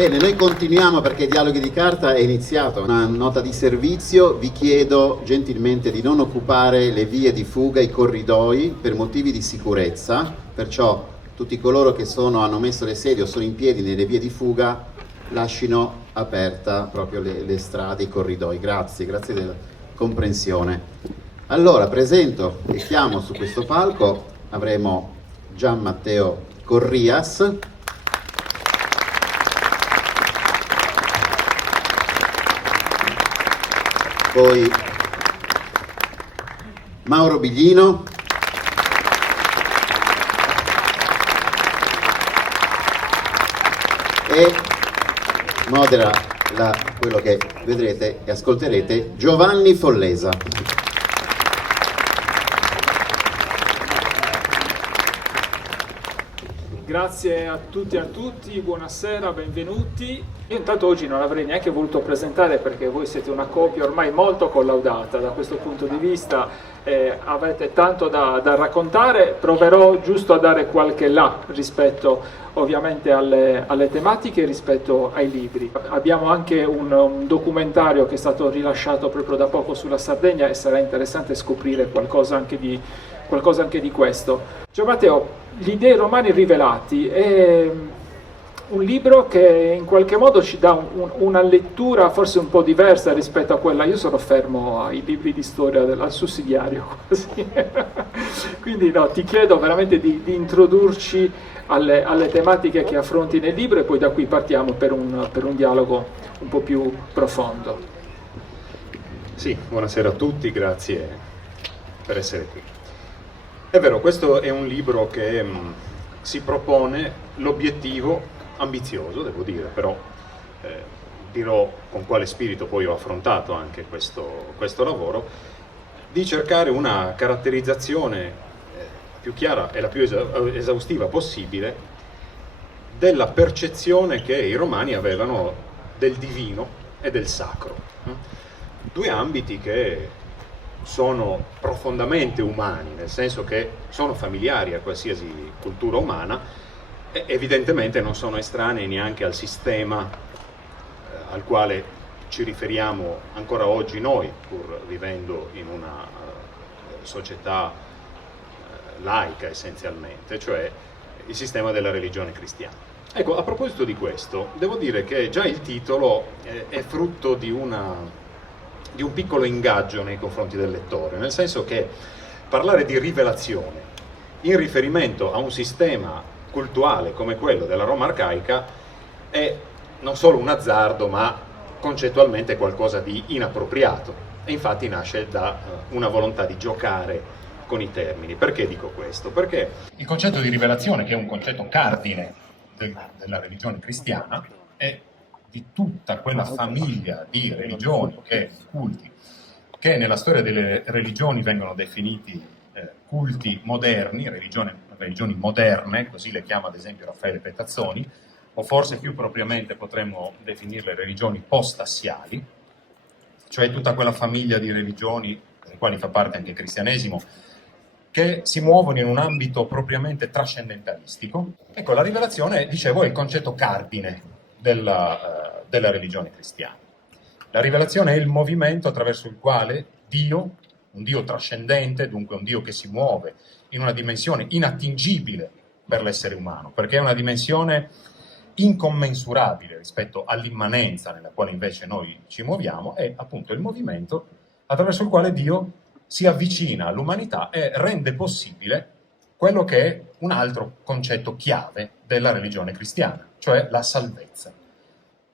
Bene, noi continuiamo perché Dialoghi di Carta è iniziato. Una nota di servizio: vi chiedo gentilmente di non occupare le vie di fuga, i corridoi, per motivi di sicurezza. Perciò tutti coloro che hanno messo le sedie o sono in piedi nelle vie di fuga lasciino aperta proprio le strade, i corridoi. Grazie della comprensione. Allora presento e chiamo su questo palco, avremo Gian Matteo Corrias, poi Mauro Biglino, e modera quello che vedrete e ascolterete Giovanni Follesa. Grazie a tutti e a tutti, buonasera, benvenuti. Io intanto oggi non avrei neanche voluto presentare perché voi siete una coppia ormai molto collaudata da questo punto di vista, avete tanto da raccontare, proverò giusto a dare qualche là rispetto ovviamente alle tematiche, rispetto ai libri. Abbiamo anche un documentario che è stato rilasciato proprio da poco sulla Sardegna e sarà interessante scoprire qualcosa anche di questo. Gian Matteo, Gli dei romani rivelati è un libro che in qualche modo ci dà una lettura forse un po' diversa rispetto a quella. Io sono fermo ai libri di storia al sussidiario quasi. Quindi no, ti chiedo veramente di introdurci alle tematiche che affronti nel libro e poi da qui partiamo per un dialogo un po' più profondo. Sì, buonasera a tutti, grazie per essere qui. È vero, questo è un libro che si propone l'obiettivo ambizioso, devo dire, però dirò con quale spirito poi ho affrontato anche questo lavoro, di cercare una caratterizzazione più chiara e la più esaustiva possibile della percezione che i romani avevano del divino e del sacro. Due ambiti che sono profondamente umani, nel senso che sono familiari a qualsiasi cultura umana e evidentemente non sono estranei neanche al sistema al quale ci riferiamo ancora oggi noi, pur vivendo in una società laica essenzialmente, cioè il sistema della religione cristiana. Ecco, a proposito di questo, devo dire che già il titolo è frutto di un piccolo ingaggio nei confronti del lettore, nel senso che parlare di rivelazione in riferimento a un sistema cultuale come quello della Roma arcaica è non solo un azzardo, ma concettualmente qualcosa di inappropriato, e infatti nasce da una volontà di giocare con i termini. Perché dico questo? Perché il concetto di rivelazione, che è un concetto cardine della religione cristiana, è di tutta quella famiglia di religioni, culti, che nella storia delle religioni vengono definiti culti moderni, religioni moderne, così le chiama ad esempio Raffaele Petazzoni, o forse più propriamente potremmo definirle religioni post-assiali, cioè tutta quella famiglia di religioni, delle quali fa parte anche il cristianesimo, che si muovono in un ambito propriamente trascendentalistico. Ecco, la rivelazione, dicevo, è il concetto cardine della religione cristiana. La rivelazione è il movimento attraverso il quale Dio, un Dio trascendente, dunque un Dio che si muove in una dimensione inattingibile per l'essere umano, perché è una dimensione incommensurabile rispetto all'immanenza nella quale invece noi ci muoviamo, è appunto il movimento attraverso il quale Dio si avvicina all'umanità e rende possibile quello che è un altro concetto chiave della religione cristiana, cioè la salvezza.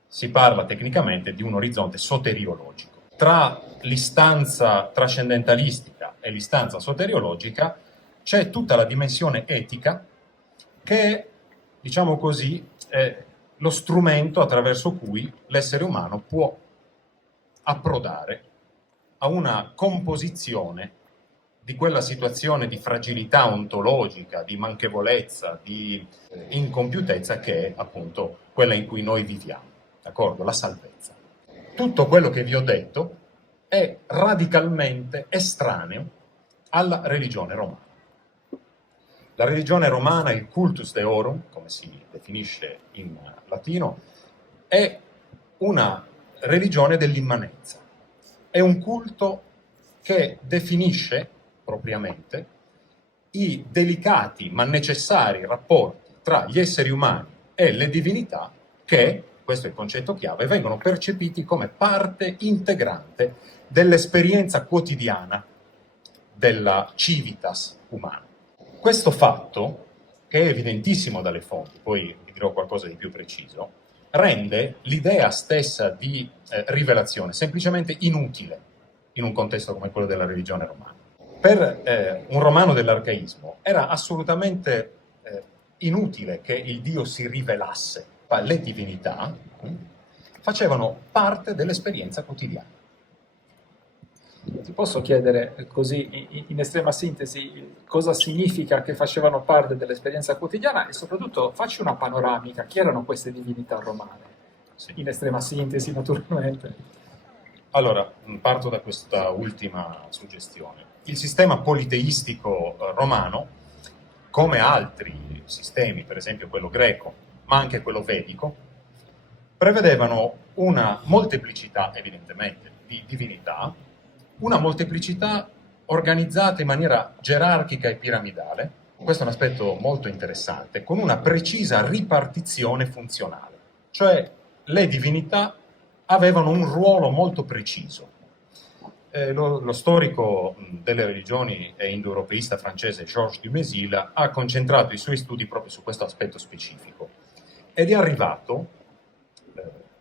Si parla tecnicamente di un orizzonte soteriologico. Tra l'istanza trascendentalistica e l'istanza soteriologica c'è tutta la dimensione etica che, diciamo così, è lo strumento attraverso cui l'essere umano può approdare a una composizione di quella situazione di fragilità ontologica, di manchevolezza, di incompiutezza che è appunto quella in cui noi viviamo, d'accordo? La salvezza. Tutto quello che vi ho detto è radicalmente estraneo alla religione romana. La religione romana, il cultus deorum, come si definisce in latino, è una religione dell'immanenza, è un culto che definisce propriamente i delicati ma necessari rapporti tra gli esseri umani e le divinità che, questo è il concetto chiave, vengono percepiti come parte integrante dell'esperienza quotidiana della civitas umana. Questo fatto, che è evidentissimo dalle fonti, poi vi dirò qualcosa di più preciso, rende l'idea stessa di rivelazione semplicemente inutile in un contesto come quello della religione romana. Per un romano dell'arcaismo era assolutamente inutile che il Dio si rivelasse. Le divinità facevano parte dell'esperienza quotidiana. Ti posso chiedere così in estrema sintesi cosa significa che facevano parte dell'esperienza quotidiana e soprattutto facci una panoramica, chi erano queste divinità romane? Sì. In estrema sintesi naturalmente. Allora, parto da questa ultima suggestione. Il sistema politeistico romano, come altri sistemi, per esempio quello greco, ma anche quello vedico, prevedevano una molteplicità, evidentemente, di divinità, una molteplicità organizzata in maniera gerarchica e piramidale, questo è un aspetto molto interessante, con una precisa ripartizione funzionale, cioè le divinità avevano un ruolo molto preciso. Lo storico delle religioni e indoeuropeista francese Georges Dumézil ha concentrato i suoi studi proprio su questo aspetto specifico ed è arrivato,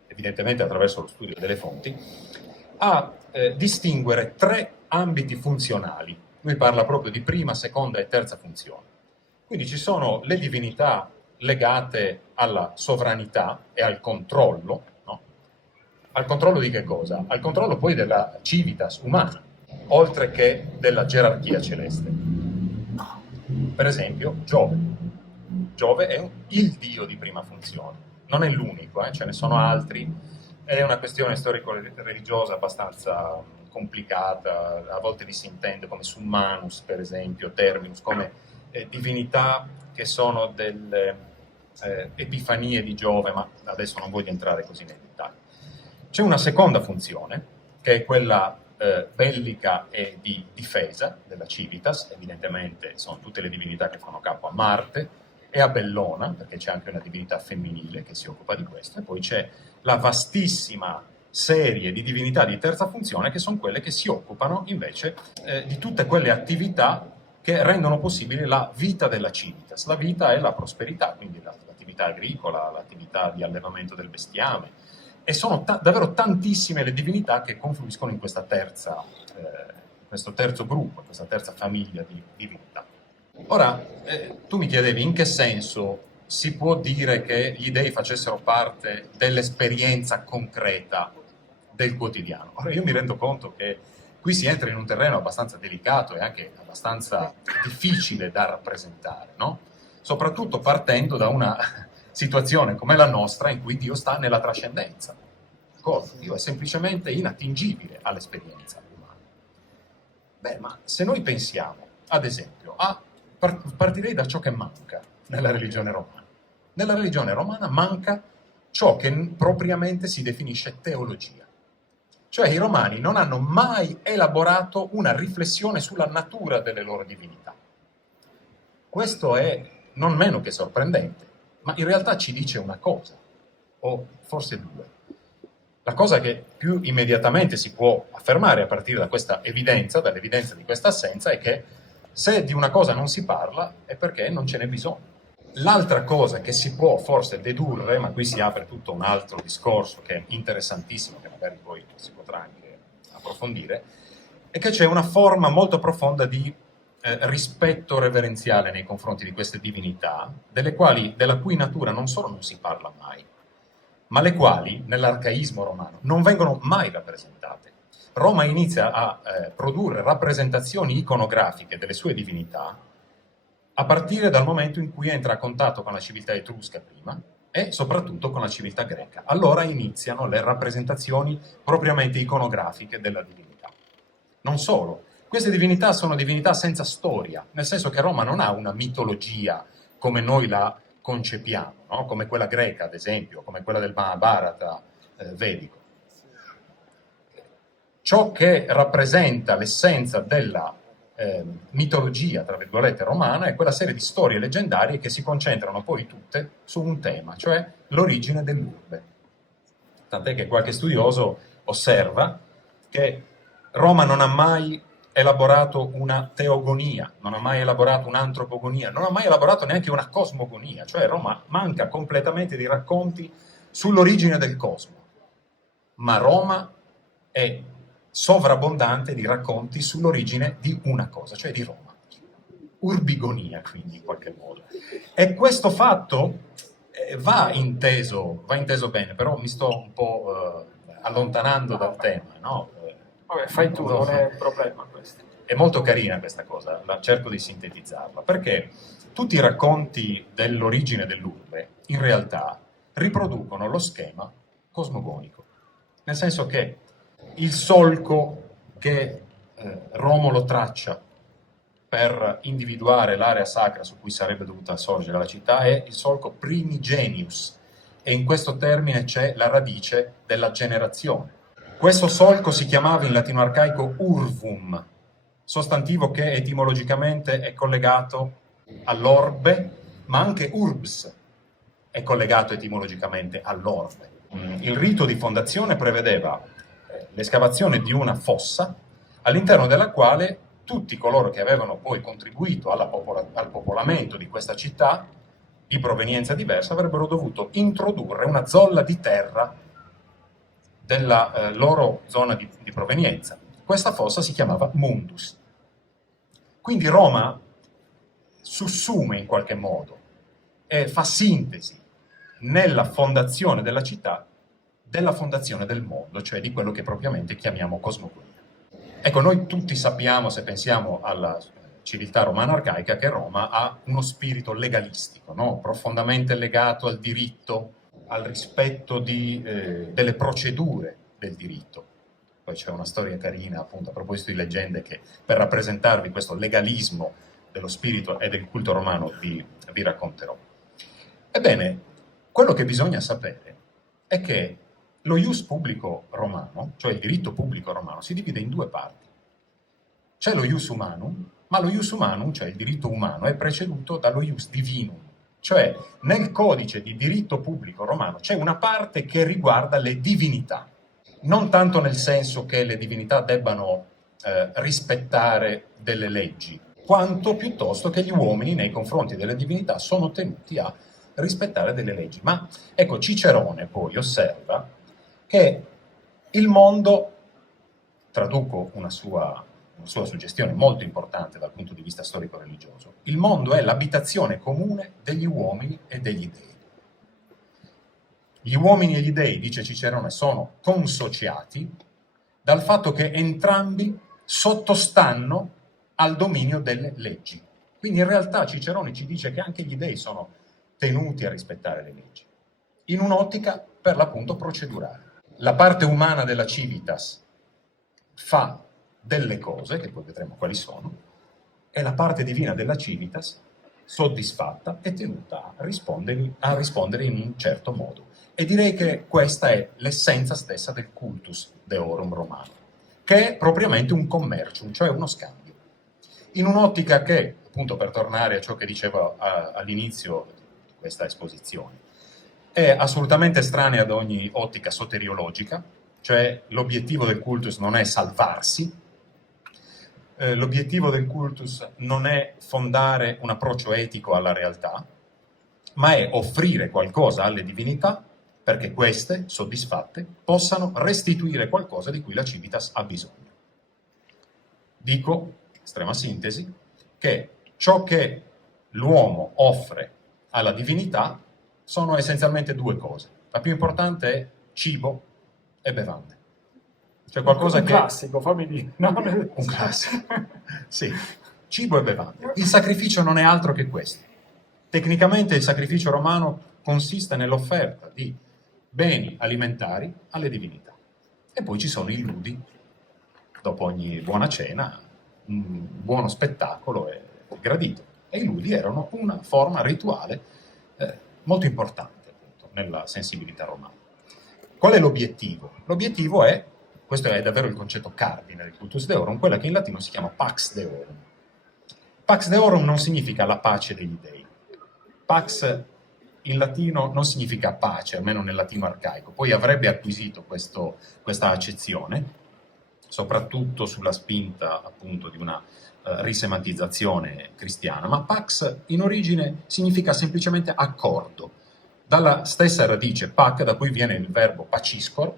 evidentemente attraverso lo studio delle fonti, a distinguere 3 ambiti funzionali. Lui parla proprio di prima, seconda e terza funzione. Quindi ci sono le divinità legate alla sovranità e al controllo, no? Al controllo di che cosa? Al controllo poi della civitas umana, oltre che della gerarchia celeste. Per esempio, Giove. Giove è il dio di prima funzione. Non è l'unico, ce ne sono altri. È una questione storico-religiosa abbastanza complicata, a volte li si intende come summanus, per esempio, terminus, come divinità che sono delle epifanie di Giove, ma adesso non voglio entrare così nei dettagli. C'è una seconda funzione, che è quella bellica e di difesa della civitas, evidentemente sono tutte le divinità che fanno capo a Marte e a Bellona, perché c'è anche una divinità femminile che si occupa di questo, e poi c'è la vastissima serie di divinità di terza funzione che sono quelle che si occupano invece di tutte quelle attività che rendono possibile la vita della civitas. La vita è la prosperità, quindi l'attività agricola, l'attività di allevamento del bestiame, e sono davvero tantissime le divinità che confluiscono in questa questo terzo gruppo, questa terza famiglia di divinità. Ora, tu mi chiedevi in che senso si può dire che gli dei facessero parte dell'esperienza concreta del quotidiano. Ora io mi rendo conto che qui si entra in un terreno abbastanza delicato e anche abbastanza difficile da rappresentare, no? Soprattutto partendo da una situazione come la nostra in cui Dio sta nella trascendenza. Dio è semplicemente inattingibile all'esperienza umana. Beh, ma se noi pensiamo, ad esempio, partirei da ciò che manca nella religione romana. Nella religione romana manca ciò che propriamente si definisce teologia. Cioè i romani non hanno mai elaborato una riflessione sulla natura delle loro divinità. Questo è non meno che sorprendente, ma in realtà ci dice una cosa, o forse 2. La cosa che più immediatamente si può affermare a partire da questa evidenza, dall'evidenza di questa assenza, è che se di una cosa non si parla è perché non ce n'è bisogno. L'altra cosa che si può forse dedurre, ma qui si apre tutto un altro discorso che è interessantissimo, che magari poi si potrà anche approfondire, è che c'è una forma molto profonda di rispetto reverenziale nei confronti di queste divinità, della cui natura non solo non si parla mai, ma le quali, nell'arcaismo romano, non vengono mai rappresentate. Roma inizia a produrre rappresentazioni iconografiche delle sue divinità a partire dal momento in cui entra a contatto con la civiltà etrusca prima e soprattutto con la civiltà greca. Allora iniziano le rappresentazioni propriamente iconografiche della divinità. Non solo, queste divinità sono divinità senza storia, nel senso che Roma non ha una mitologia come noi la concepiamo, no? Come quella greca, ad esempio, come quella del Mahabharata vedico. Ciò che rappresenta l'essenza della mitologia, tra virgolette, romana è quella serie di storie leggendarie che si concentrano poi tutte su un tema, cioè l'origine dell'urbe. Tant'è che qualche studioso osserva che Roma non ha mai elaborato una teogonia, non ha mai elaborato un'antropogonia, non ha mai elaborato neanche una cosmogonia, cioè Roma manca completamente di racconti sull'origine del cosmo, ma Roma è sovrabbondante di racconti sull'origine di una cosa, cioè di Roma. Urbigonia, quindi, in qualche modo. E questo fatto va inteso bene, però mi sto un po' allontanando dal tema, no? Vabbè, fai tu, non è un problema questo. È molto carina questa cosa, cerco di sintetizzarla, perché tutti i racconti dell'origine dell'urbe, in realtà, riproducono lo schema cosmogonico. Nel senso che il solco che Romolo traccia per individuare l'area sacra su cui sarebbe dovuta sorgere la città è il solco primigenius, e in questo termine c'è la radice della generazione. Questo solco si chiamava in latino arcaico urvum, sostantivo che etimologicamente è collegato all'orbe, ma anche urbs è collegato etimologicamente all'orbe. Il rito di fondazione prevedeva l'escavazione di una fossa all'interno della quale tutti coloro che avevano poi contribuito al popolamento di questa città di provenienza diversa avrebbero dovuto introdurre una zolla di terra della loro zona di provenienza. Questa fossa si chiamava Mundus. Quindi Roma sussume in qualche modo e fa sintesi nella fondazione della città della fondazione del mondo, cioè di quello che propriamente chiamiamo cosmogonia. Ecco, noi tutti sappiamo, se pensiamo alla civiltà romana arcaica, che Roma ha uno spirito legalistico, no? Profondamente legato al diritto, al rispetto delle procedure del diritto. Poi c'è una storia carina, appunto, a proposito di leggende, che per rappresentarvi questo legalismo dello spirito e del culto romano vi racconterò. Ebbene, quello che bisogna sapere è che lo ius publico romano, cioè il diritto pubblico romano, si divide in due parti. C'è lo ius humanum, ma lo ius humanum, cioè il diritto umano, è preceduto dallo ius divinum. Cioè, nel codice di diritto pubblico romano c'è una parte che riguarda le divinità, non tanto nel senso che le divinità debbano rispettare delle leggi, quanto piuttosto che gli uomini nei confronti delle divinità sono tenuti a rispettare delle leggi. Ma ecco, Cicerone poi osserva che il mondo, traduco una sua suggestione molto importante dal punto di vista storico-religioso, il mondo è l'abitazione comune degli uomini e degli dei. Gli uomini e gli dei, dice Cicerone, sono consociati dal fatto che entrambi sottostanno al dominio delle leggi. Quindi in realtà Cicerone ci dice che anche gli dei sono tenuti a rispettare le leggi, in un'ottica per l'appunto procedurale. La parte umana della civitas fa delle cose, che poi vedremo quali sono, e la parte divina della civitas, soddisfatta, è tenuta a rispondere in un certo modo. E direi che questa è l'essenza stessa del cultus deorum romano, che è propriamente un commercium, cioè uno scambio. In un'ottica che, appunto per tornare a ciò che dicevo all'inizio di questa esposizione, è assolutamente estranea ad ogni ottica soteriologica, cioè l'obiettivo del cultus non è salvarsi, l'obiettivo del cultus non è fondare un approccio etico alla realtà, ma è offrire qualcosa alle divinità perché queste, soddisfatte, possano restituire qualcosa di cui la civitas ha bisogno. Dico, estrema sintesi, che ciò che l'uomo offre alla divinità sono essenzialmente due cose. La più importante è cibo e bevande. Cioè qualcosa un classico, fammi dire. No, un classico. Sì, cibo e bevande. Il sacrificio non è altro che questo. Tecnicamente il sacrificio romano consiste nell'offerta di beni alimentari alle divinità. E poi ci sono i ludi. Dopo ogni buona cena, un buono spettacolo è gradito. E i ludi erano una forma rituale molto importante appunto nella sensibilità romana. Qual è l'obiettivo? L'obiettivo è, questo è davvero il concetto cardine del cultus deorum, quella che in latino si chiama pax deorum. Pax deorum non significa la pace degli dei. Pax in latino non significa pace, almeno nel latino arcaico. Poi avrebbe acquisito questa accezione, soprattutto sulla spinta appunto di una risemantizzazione cristiana, ma pax in origine significa semplicemente accordo, dalla stessa radice pac, da cui viene il verbo paciscor,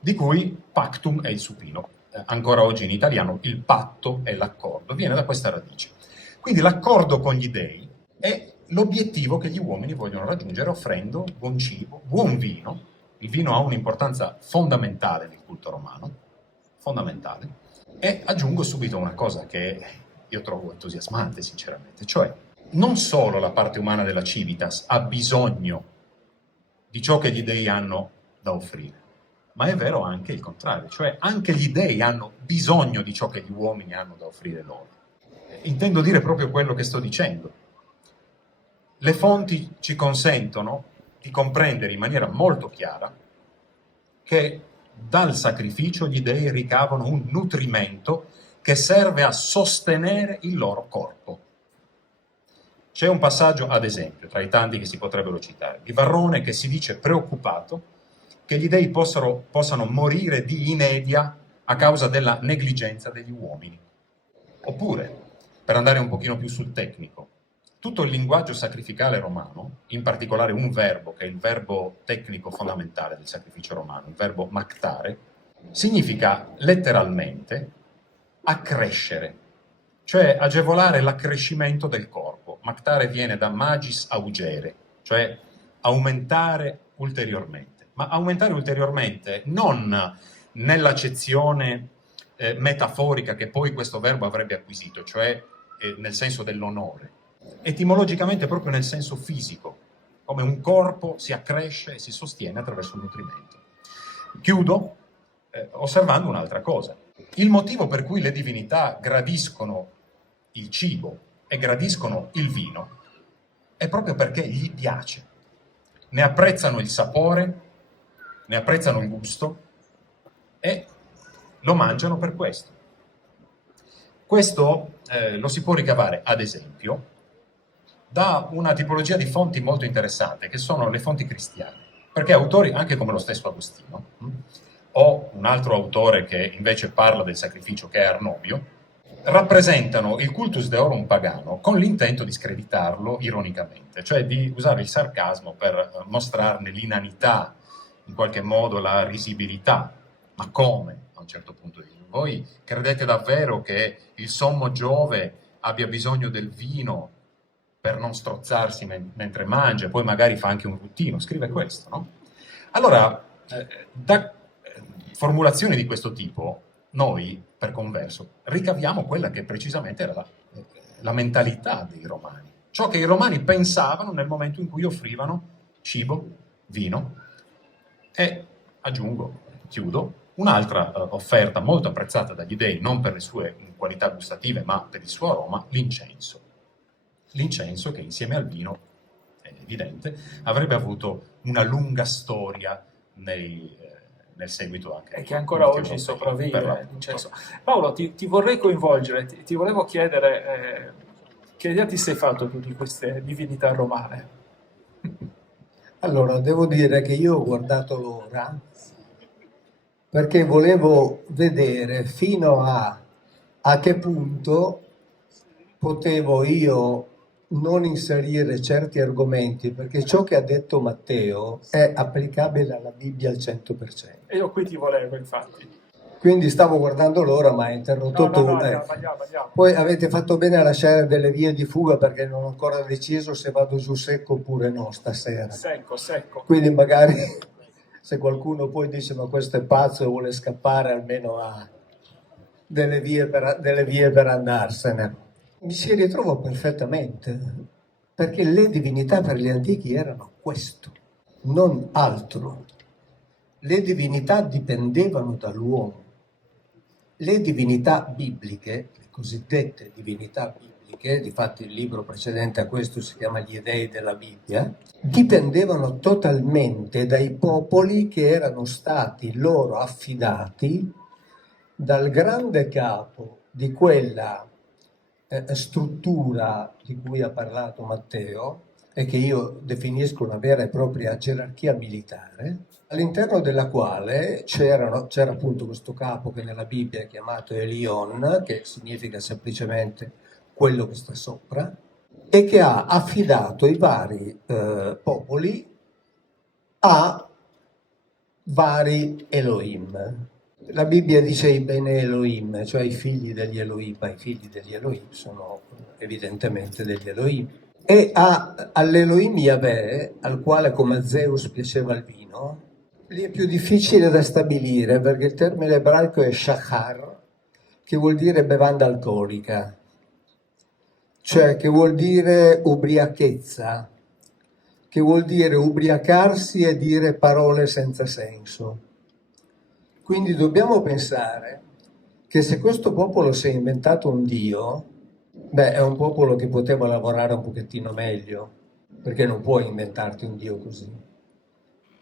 di cui pactum è il supino. Ancora oggi in italiano il patto è l'accordo, viene da questa radice. Quindi l'accordo con gli dei è l'obiettivo che gli uomini vogliono raggiungere offrendo buon cibo, buon vino. Il vino ha un'importanza fondamentale nel culto romano, fondamentale. E aggiungo subito una cosa che io trovo entusiasmante, sinceramente, cioè non solo la parte umana della civitas ha bisogno di ciò che gli dei hanno da offrire, ma è vero anche il contrario, cioè anche gli dei hanno bisogno di ciò che gli uomini hanno da offrire loro. Intendo dire proprio quello che sto dicendo. Le fonti ci consentono di comprendere in maniera molto chiara che dal sacrificio gli dei ricavano un nutrimento che serve a sostenere il loro corpo. C'è un passaggio, ad esempio, tra i tanti che si potrebbero citare, di Varrone che si dice preoccupato che gli dei possano morire di inedia a causa della negligenza degli uomini. Oppure, per andare un pochino più sul tecnico, tutto il linguaggio sacrificale romano, in particolare un verbo, che è il verbo tecnico fondamentale del sacrificio romano, il verbo mactare, significa letteralmente accrescere, cioè agevolare l'accrescimento del corpo. Mactare viene da magis augere, cioè aumentare ulteriormente. Ma aumentare ulteriormente non nell'accezione metaforica che poi questo verbo avrebbe acquisito, cioè nel senso dell'onore, etimologicamente proprio nel senso fisico, come un corpo si accresce e si sostiene attraverso il nutrimento. Chiudo osservando un'altra cosa. Il motivo per cui le divinità gradiscono il cibo e gradiscono il vino è proprio perché gli piace. Ne apprezzano il sapore, ne apprezzano il gusto e lo mangiano per questo. Questo lo si può ricavare, ad esempio, da una tipologia di fonti molto interessante, che sono le fonti cristiane. Perché autori, anche come lo stesso Agostino, o un altro autore che invece parla del sacrificio, che è Arnobio, rappresentano il cultus deorum pagano con l'intento di screditarlo ironicamente, cioè di usare il sarcasmo per mostrarne l'inanità, in qualche modo la risibilità. Ma come, a un certo punto di vista? Voi credete davvero che il sommo Giove abbia bisogno del vino per non strozzarsi mentre mangia, e poi magari fa anche un ruttino? Scrive questo, no? Allora, da formulazioni di questo tipo, noi, per converso, ricaviamo quella che precisamente era la mentalità dei romani. Ciò che i romani pensavano nel momento in cui offrivano cibo, vino e, aggiungo, chiudo, un'altra offerta molto apprezzata dagli dei, non per le sue qualità gustative, ma per il suo aroma, l'incenso. L'incenso che insieme al vino, è evidente, avrebbe avuto una lunga storia nel seguito anche. E che ancora oggi sopravvive l'incenso. Paolo, ti vorrei coinvolgere, ti volevo chiedere che idea ti sei fatto tu di queste divinità romane? Allora, devo dire che io ho guardato l'ora perché volevo vedere fino a che punto potevo io non inserire certi argomenti, perché ciò che ha detto Matteo è applicabile alla Bibbia al 100%. E io qui ti volevo, infatti. Quindi stavo guardando l'ora, ma ha interrotto tu. Andiamo. Poi avete fatto bene a lasciare delle vie di fuga, perché non ho ancora deciso se vado giù secco oppure no stasera. Secco. Quindi magari se qualcuno poi dice ma questo è pazzo e vuole scappare, almeno ha delle vie per andarsene. Mi si ritrovo perfettamente, perché le divinità per gli antichi erano questo, non altro. Le divinità dipendevano dall'uomo. Le divinità bibliche, le cosiddette divinità bibliche, bibliche, difatti il libro precedente a questo si chiama Gli Dei della Bibbia, dipendevano totalmente dai popoli che erano stati loro affidati dal grande capo di quella struttura di cui ha parlato Matteo, e che io definisco una vera e propria gerarchia militare, all'interno della quale c'era appunto questo capo che nella Bibbia è chiamato Elion, che significa semplicemente quello che sta sopra, e che ha affidato i vari popoli a vari Elohim. La Bibbia dice i Bene Elohim, cioè i figli degli Elohim, ma i figli degli Elohim sono evidentemente degli Elohim. E all'Elohim Yahweh, al quale come a Zeus piaceva il vino, lì è più difficile da stabilire perché il termine ebraico è shachar, che vuol dire bevanda alcolica, cioè che vuol dire ubriachezza, che vuol dire ubriacarsi e dire parole senza senso. Quindi dobbiamo pensare che se questo popolo si è inventato un dio, è un popolo che poteva lavorare un pochettino meglio, perché non puoi inventarti un dio così.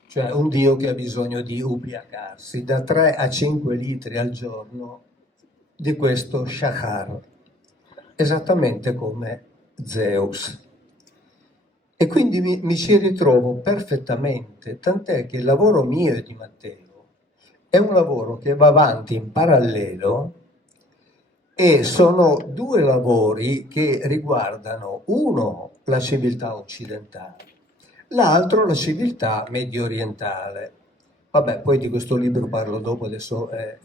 Cioè un dio che ha bisogno di ubriacarsi da 3 a 5 litri al giorno di questo shachar, esattamente come Zeus. E quindi mi ci ritrovo perfettamente, tant'è che il lavoro mio e di Matteo è un lavoro che va avanti in parallelo e sono 2 lavori che riguardano uno la civiltà occidentale, l'altro la civiltà medio orientale. Vabbè, poi di questo libro parlo dopo, adesso è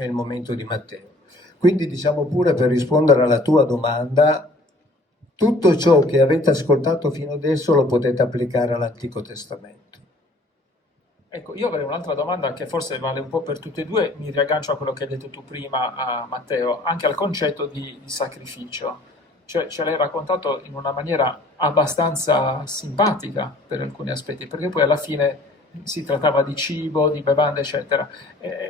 il momento di Matteo. Quindi diciamo pure, per rispondere alla tua domanda, tutto ciò che avete ascoltato fino adesso lo potete applicare all'Antico Testamento. Ecco, io avrei un'altra domanda che forse vale un po' per tutti e due, mi riaggancio a quello che hai detto tu prima, Matteo, anche al concetto di sacrificio. Cioè, ce l'hai raccontato in una maniera abbastanza simpatica per alcuni aspetti, perché poi alla fine si trattava di cibo, di bevande, eccetera.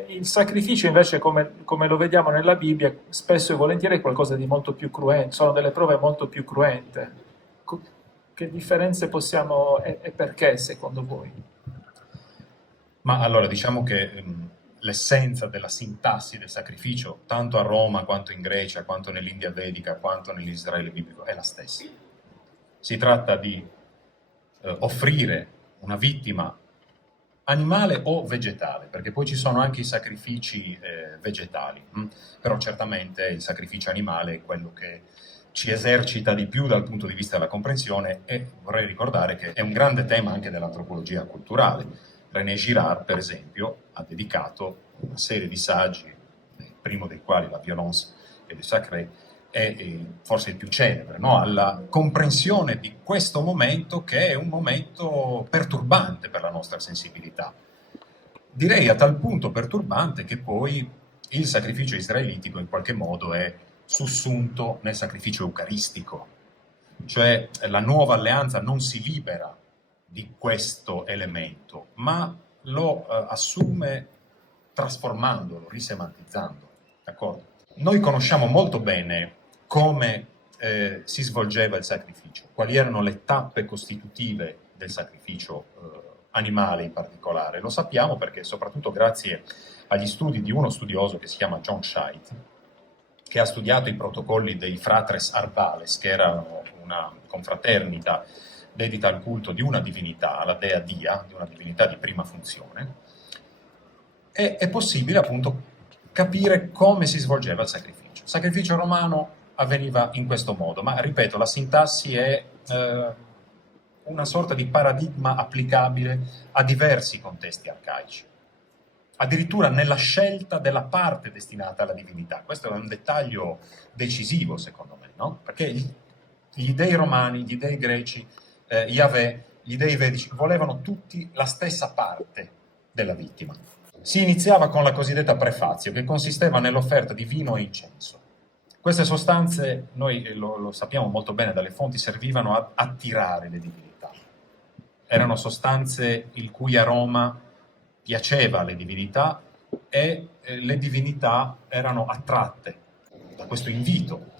Il sacrificio invece, come lo vediamo nella Bibbia, spesso e volentieri è qualcosa di molto più cruento, sono delle prove molto più cruente. Che differenze possiamo e perché secondo voi? Ma allora diciamo che l'essenza della sintassi del sacrificio, tanto a Roma quanto in Grecia, quanto nell'India vedica, quanto nell'Israele biblico, è la stessa. Si tratta di offrire una vittima animale o vegetale, perché poi ci sono anche i sacrifici vegetali, però certamente il sacrificio animale è quello che ci esercita di più dal punto di vista della comprensione, e vorrei ricordare che è un grande tema anche dell'antropologia culturale. René Girard, per esempio, ha dedicato una serie di saggi, il primo dei quali La violence et le sacré, è forse il più celebre, no? Alla comprensione di questo momento, che è un momento perturbante per la nostra sensibilità. Direi a tal punto perturbante che poi il sacrificio israelitico in qualche modo è sussunto nel sacrificio eucaristico, cioè la nuova alleanza non si libera di questo elemento, ma lo assume trasformandolo, risemantizzando. D'accordo? Noi conosciamo molto bene come si svolgeva il sacrificio, quali erano le tappe costitutive del sacrificio animale in particolare. Lo sappiamo perché soprattutto grazie agli studi di uno studioso che si chiama John Scheidt, che ha studiato i protocolli dei fratres Arvales, che erano una confraternita dedita al culto di una divinità, la dea Dia, di una divinità di prima funzione, e è possibile appunto capire come si svolgeva il sacrificio. Il sacrificio romano avveniva in questo modo, ma ripeto, la sintassi è una sorta di paradigma applicabile a diversi contesti arcaici, addirittura nella scelta della parte destinata alla divinità. Questo è un dettaglio decisivo, secondo me, no? Perché gli dei romani, gli dei greci, Yahweh, gli dei vedici volevano tutti la stessa parte della vittima. Si iniziava con la cosiddetta prefazio, che consisteva nell'offerta di vino e incenso. Queste sostanze, noi lo sappiamo molto bene dalle fonti, servivano ad attirare le divinità. Erano sostanze il cui aroma piaceva alle divinità e le divinità erano attratte da questo invito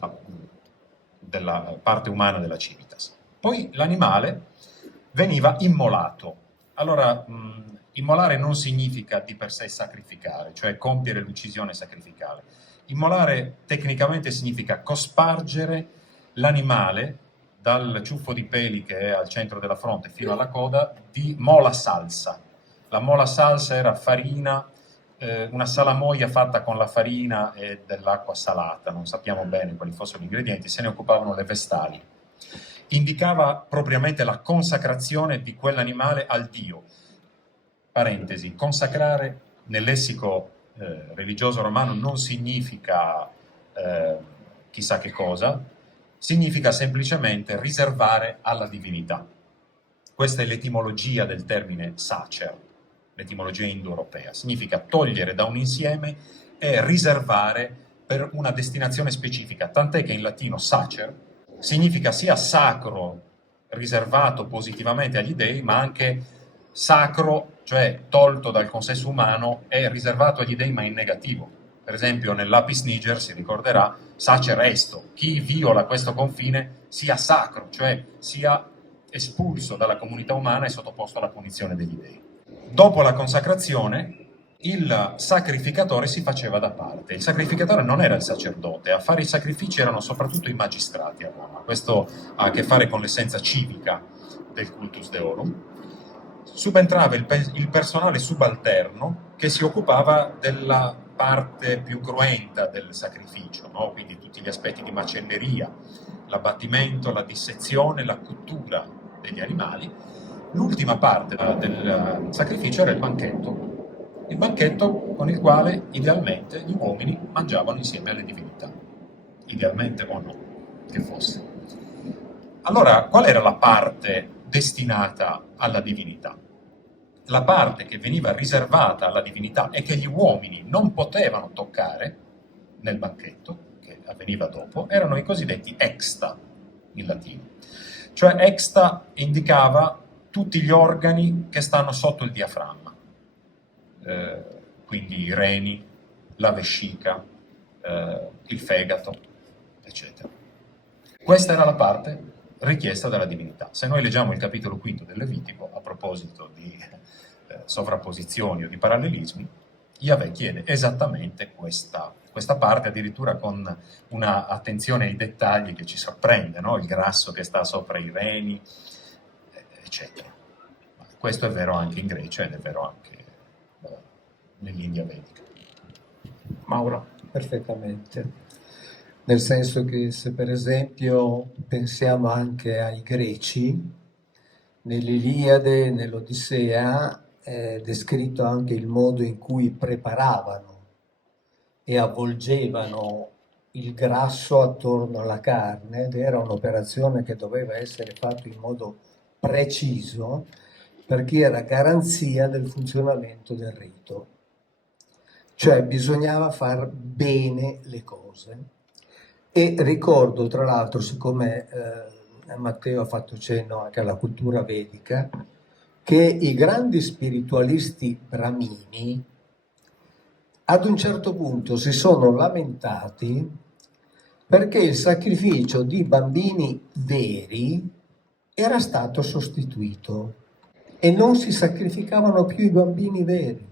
della parte umana della civitas. Poi l'animale veniva immolato. Allora, immolare non significa di per sé sacrificare, cioè compiere l'uccisione sacrificale. Immolare tecnicamente significa cospargere l'animale dal ciuffo di peli che è al centro della fronte fino alla coda di mola salsa. La mola salsa era farina, una salamoia fatta con la farina e dell'acqua salata, non sappiamo bene quali fossero gli ingredienti, se ne occupavano le vestali. Indicava propriamente la consacrazione di quell'animale al Dio. Parentesi, consacrare nel lessico religioso romano non significa chissà che cosa, significa semplicemente riservare alla divinità. Questa è l'etimologia del termine sacer, l'etimologia indoeuropea. Significa togliere da un insieme e riservare per una destinazione specifica, tant'è che in latino sacer significa sia sacro, riservato positivamente agli dei, ma anche sacro, cioè tolto dal consesso umano e riservato agli dei ma in negativo. Per esempio nell'Apis Niger si ricorderà sacer esto, chi viola questo confine sia sacro, cioè sia espulso dalla comunità umana e sottoposto alla punizione degli dei. Dopo la consacrazione il sacrificatore si faceva da parte. Il sacrificatore non era il sacerdote, a fare i sacrifici erano soprattutto i magistrati a Roma. Questo ha a che fare con l'essenza civica del cultus deorum. Subentrava il personale subalterno che si occupava della parte più cruenta del sacrificio, no? Quindi tutti gli aspetti di macelleria, l'abbattimento, la dissezione, la cottura degli animali. L'ultima parte del sacrificio era il banchetto con il quale idealmente gli uomini mangiavano insieme alle divinità, idealmente o no che fosse. Allora, qual era la parte destinata alla divinità? La parte che veniva riservata alla divinità e che gli uomini non potevano toccare nel banchetto, che avveniva dopo, erano i cosiddetti exta in latino. Cioè exta indicava tutti gli organi che stanno sotto il diaframma, quindi i reni, la vescica, il fegato, eccetera. Questa era la parte richiesta dalla divinità. Se noi leggiamo il capitolo quinto del Levitico, a proposito di sovrapposizioni o di parallelismi, Yahweh chiede esattamente questa parte, addirittura con una attenzione ai dettagli che ci sorprende, no? Il grasso che sta sopra i reni, eccetera. Questo è vero anche in Grecia ed è vero anche nell'India vedica. Mauro? Perfettamente. Nel senso che se per esempio pensiamo anche ai greci, nell'Iliade, nell'Odissea è descritto anche il modo in cui preparavano e avvolgevano il grasso attorno alla carne, ed era un'operazione che doveva essere fatta in modo preciso perché era garanzia del funzionamento del rito. Cioè bisognava far bene le cose. E ricordo tra l'altro, siccome Matteo ha fatto cenno anche alla cultura vedica, che i grandi spiritualisti brahmini ad un certo punto si sono lamentati perché il sacrificio di bambini veri era stato sostituito e non si sacrificavano più i bambini veri,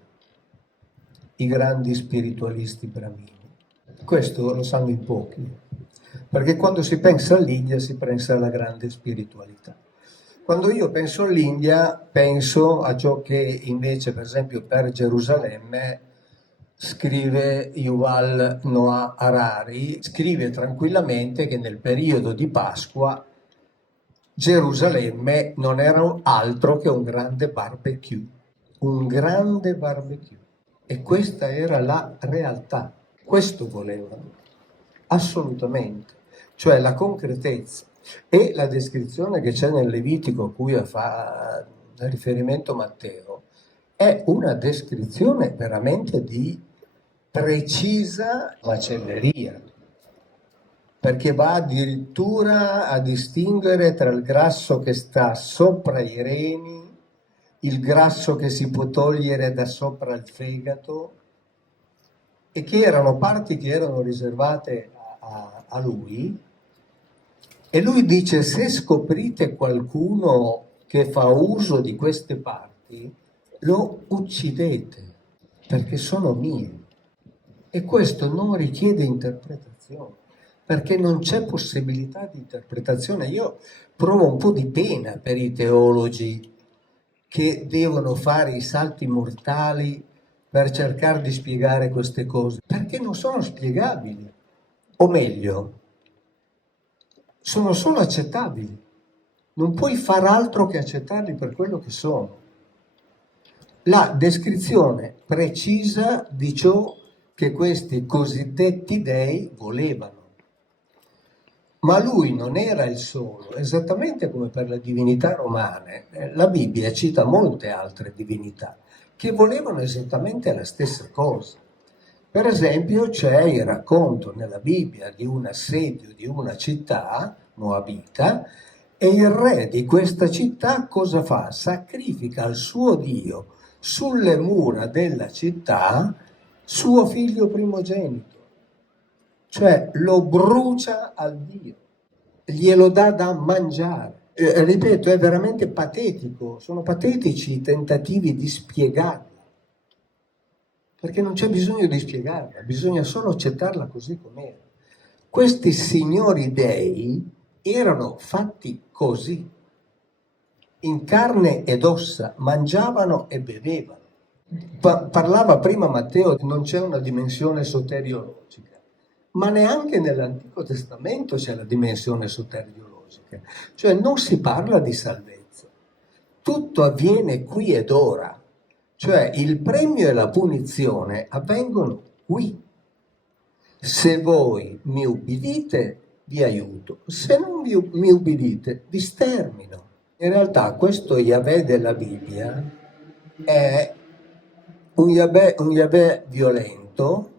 i grandi spiritualisti brahmini. Questo lo sanno in pochi, perché quando si pensa all'India si pensa alla grande spiritualità. Quando io penso all'India penso a ciò che invece per esempio per Gerusalemme scrive Yuval Noah Harari, scrive tranquillamente che nel periodo di Pasqua Gerusalemme non era altro che un grande barbecue, e questa era la realtà, questo volevano, assolutamente, cioè la concretezza. E la descrizione che c'è nel Levitico a cui fa riferimento Matteo è una descrizione veramente di precisa macelleria, perché va addirittura a distinguere tra il grasso che sta sopra i reni, il grasso che si può togliere da sopra il fegato, e che erano parti che erano riservate a lui, E lui dice: se scoprite qualcuno che fa uso di queste parti, lo uccidete, perché sono mie. E questo non richiede interpretazione, perché non c'è possibilità di interpretazione. Io provo un po' di pena per i teologi che devono fare i salti mortali per cercare di spiegare queste cose, perché non sono spiegabili, o meglio, sono solo accettabili. Non puoi far altro che accettarli per quello che sono. La descrizione precisa di ciò che questi cosiddetti dei volevano. Ma lui non era il solo, esattamente come per le divinità romane. La Bibbia cita molte altre divinità che volevano esattamente la stessa cosa. Per esempio c'è il racconto nella Bibbia di un assedio di una città moabita e il re di questa città cosa fa? Sacrifica al suo dio sulle mura della città suo figlio primogenito, cioè lo brucia al dio, glielo dà da mangiare. Ripeto, è veramente patetico, sono patetici i tentativi di spiegarla, perché non c'è bisogno di spiegarla, bisogna solo accettarla così com'era. Questi signori dei erano fatti così, in carne ed ossa, mangiavano e bevevano. Parlava prima Matteo che non c'è una dimensione soteriologica, ma neanche nell'Antico Testamento c'è la dimensione soteriologica, cioè non si parla di salvezza, tutto avviene qui ed ora, cioè il premio e la punizione avvengono qui. Se voi mi ubbidite, vi aiuto, se non mi ubbidite, vi stermino. In realtà questo Yahweh della Bibbia è un Yahweh violento,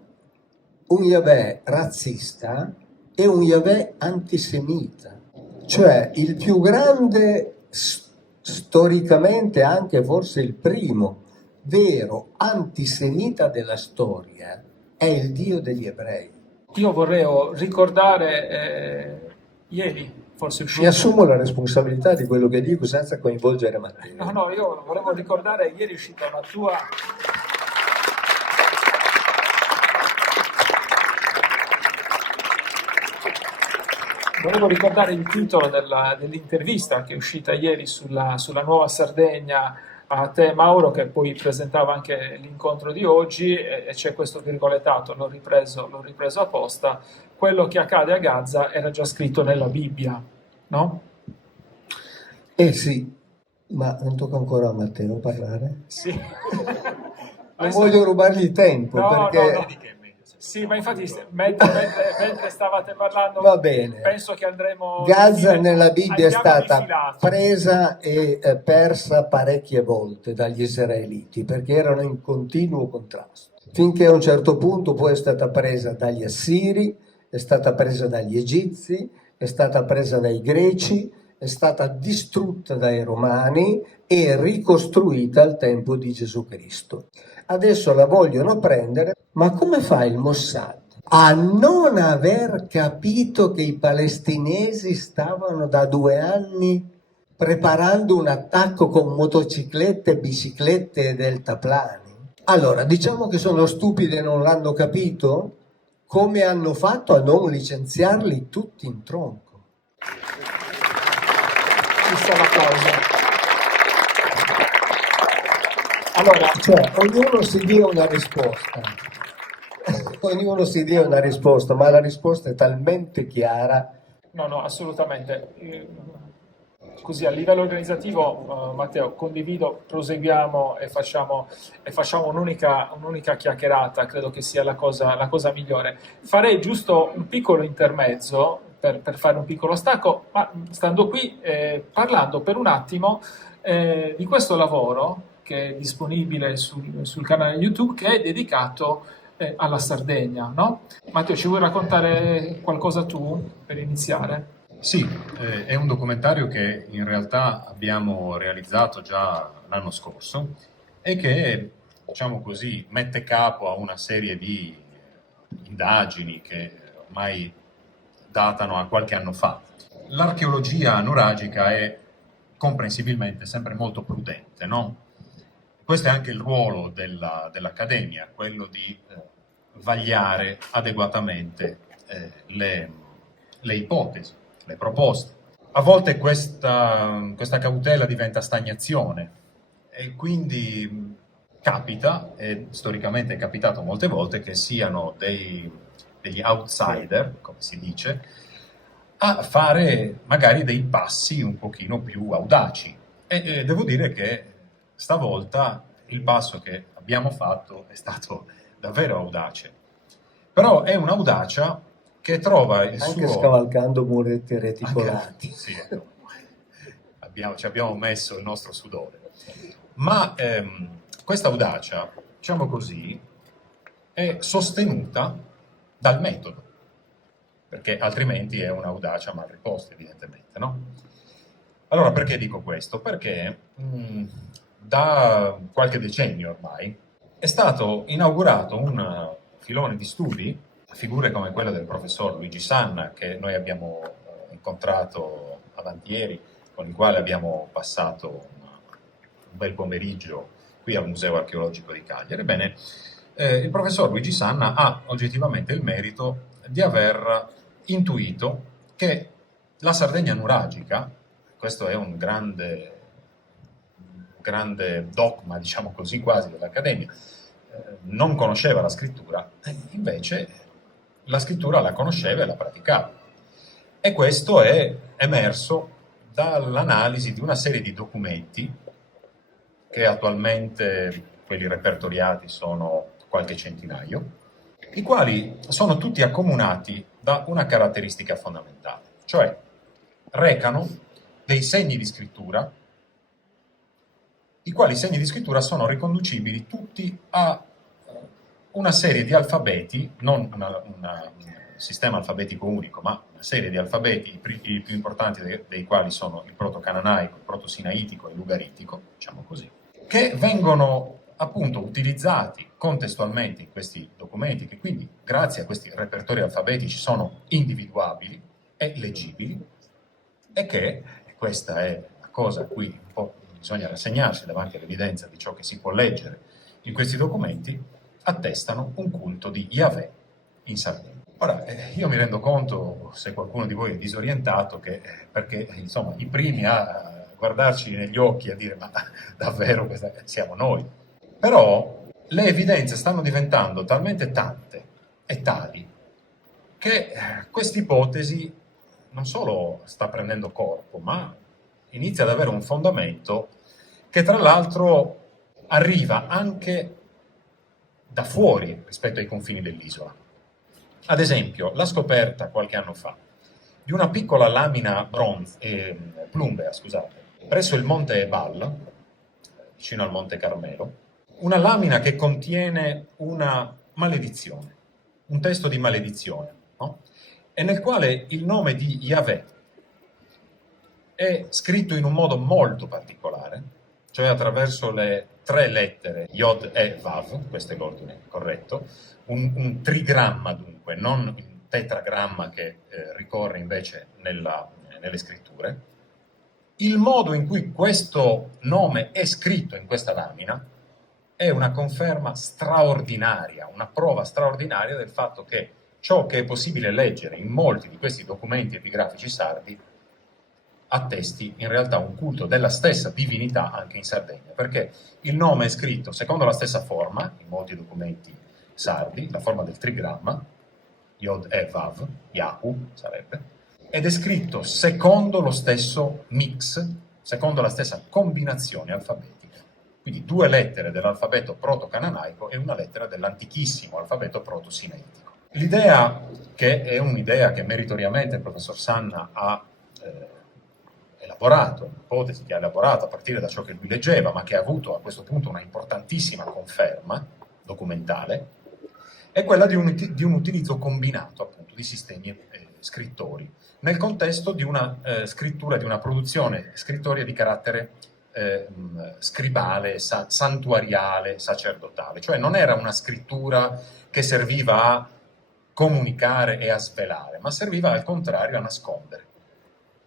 un Yahweh razzista e un Yahweh antisemita. Cioè il più grande, storicamente anche forse il primo, vero antisemita della storia è il Dio degli ebrei. Io vorrei ricordare ieri, forse è uscito... Mi assumo la responsabilità di quello che dico senza coinvolgere Matteo. No, io volevo ricordare, ieri è uscita una tua... Volevo ricordare il titolo dell'intervista che è uscita ieri sulla Nuova Sardegna a te, Mauro, che poi presentava anche l'incontro di oggi, e c'è questo virgolettato, l'ho ripreso apposta: quello che accade a Gaza era già scritto nella Bibbia, no? Eh sì, ma non tocca ancora a Matteo parlare? Sì. Non voglio rubargli tempo, No, perché... no. Sì, ma infatti mentre stavate parlando, va bene. Penso che andremo... Gaza nella Bibbia è andiamo stata difilati. presa e persa parecchie volte dagli israeliti, perché erano in continuo contrasto. Finché a un certo punto poi è stata presa dagli assiri, è stata presa dagli egizi, è stata presa dai greci, è stata distrutta dai romani e ricostruita al tempo di Gesù Cristo. Adesso la vogliono prendere, ma come fa il Mossad a non aver capito che i palestinesi stavano da 2 anni preparando un attacco con motociclette, biciclette e deltaplani? Allora, diciamo che sono stupidi e non l'hanno capito? Come hanno fatto a non licenziarli tutti in tronco? Questa è la cosa. Allora, cioè, ognuno si dia una risposta. Ognuno si dia una risposta, ma la risposta è talmente chiara. No, assolutamente. Così a livello organizzativo, Matteo, condivido, proseguiamo e facciamo un'unica chiacchierata, credo che sia la cosa migliore. Farei giusto un piccolo intermezzo per fare un piccolo stacco, ma stando qui parlando per un attimo di questo lavoro che è disponibile sul canale YouTube, che è dedicato alla Sardegna, no? Matteo, ci vuoi raccontare qualcosa tu per iniziare? Sì, è un documentario che in realtà abbiamo realizzato già l'anno scorso e che, diciamo così, mette capo a una serie di indagini che ormai datano a qualche anno fa. l'archeologia nuragica è comprensibilmente sempre molto prudente, no? Questo è anche il ruolo dell'Accademia, quello di vagliare adeguatamente le ipotesi, le proposte. A volte questa cautela diventa stagnazione e quindi capita, e storicamente è capitato molte volte, che siano degli outsider, come si dice, a fare magari dei passi un pochino più audaci. E devo dire che stavolta il passo che abbiamo fatto è stato davvero audace. Però è un'audacia che trova il Anche suo... scavalcando muretti reticolati. Sì, ci abbiamo messo il nostro sudore. Ma questa audacia, diciamo così, è sostenuta dal metodo, perché altrimenti è un'audacia mal riposta, evidentemente, no? Allora, perché dico questo? Perché da qualche decennio ormai è stato inaugurato un filone di studi a figure come quella del professor Luigi Sanna, che noi abbiamo incontrato avanti ieri, con il quale abbiamo passato un bel pomeriggio qui al Museo Archeologico di Cagliari. Ebbene, il professor Luigi Sanna ha oggettivamente il merito di aver intuito che la Sardegna nuragica, questo è un grande dogma, diciamo così, quasi dell'Accademia, non conosceva la scrittura, invece la scrittura la conosceva e la praticava. E questo è emerso dall'analisi di una serie di documenti che attualmente, quelli repertoriati, sono qualche centinaio, i quali sono tutti accomunati da una caratteristica fondamentale, cioè recano dei segni di scrittura, i quali segni di scrittura sono riconducibili tutti a una serie di alfabeti, non un sistema alfabetico unico, ma una serie di alfabeti, i più importanti dei quali sono il proto-cananaico, il proto-sinaitico e l'ugaritico, diciamo così, che vengono appunto utilizzati contestualmente in questi documenti, che quindi grazie a questi repertori alfabetici sono individuabili e leggibili, e che, questa è la cosa a cui un po' bisogna rassegnarsi davanti all'evidenza di ciò che si può leggere in questi documenti, attestano un culto di Yahweh in Sardegna. Ora, io mi rendo conto, se qualcuno di voi è disorientato, che perché insomma i primi a guardarci negli occhi e a dire ma davvero questa siamo noi. Però le evidenze stanno diventando talmente tante e tali che questa ipotesi non solo sta prendendo corpo, ma inizia ad avere un fondamento che tra l'altro arriva anche da fuori rispetto ai confini dell'isola. Ad esempio, la scoperta qualche anno fa di una piccola lamina plumbea, presso il Monte Ebal, vicino al Monte Carmelo, una lamina che contiene una maledizione, un testo di maledizione, no? E nel quale il nome di Yahweh è scritto in un modo molto particolare, cioè attraverso le 3 lettere Yod e Vav, questo è l'ordine corretto, un trigramma dunque, non un tetragramma che ricorre invece nelle scritture. Il modo in cui questo nome è scritto in questa lamina è una conferma straordinaria, una prova straordinaria del fatto che ciò che è possibile leggere in molti di questi documenti epigrafici sardi attesti in realtà un culto della stessa divinità anche in Sardegna, perché il nome è scritto secondo la stessa forma in molti documenti sardi, la forma del trigramma, Yod e Vav, Yahu sarebbe, ed è scritto secondo lo stesso mix, secondo la stessa combinazione alfabetica. Quindi 2 lettere dell'alfabeto proto-cananaico e una lettera dell'antichissimo alfabeto proto-sinaitico. L'idea, che è un'idea che meritoriamente il professor Sanna ha elaborato, un'ipotesi che ha elaborato a partire da ciò che lui leggeva, ma che ha avuto a questo punto una importantissima conferma documentale, è quella di un utilizzo combinato appunto di sistemi scrittori, nel contesto di una scrittura, di una produzione scrittoria di carattere scribale, santuariale, sacerdotale, cioè non era una scrittura che serviva a comunicare e a svelare, ma serviva al contrario a nascondere.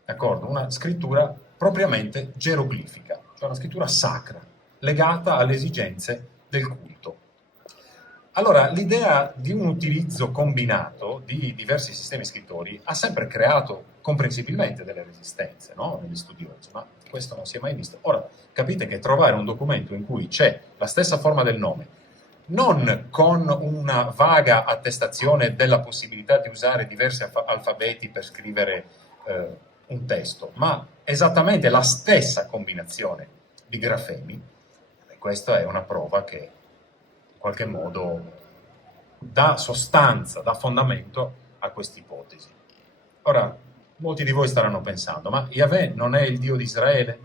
d'accordo? Una scrittura propriamente geroglifica, cioè una scrittura sacra, legata alle esigenze del culto. Allora, l'idea di un utilizzo combinato di diversi sistemi scrittori ha sempre creato comprensibilmente delle resistenze, no? Negli studiosi, ma questo non si è mai visto. Ora, capite che trovare un documento in cui c'è la stessa forma del nome, non con una vaga attestazione della possibilità di usare diversi alfabeti per scrivere un testo, ma esattamente la stessa combinazione di grafemi, questa è una prova che in qualche modo dà sostanza, dà fondamento a quest'ipotesi. Ora, molti di voi staranno pensando, ma Yahweh non è il Dio di Israele?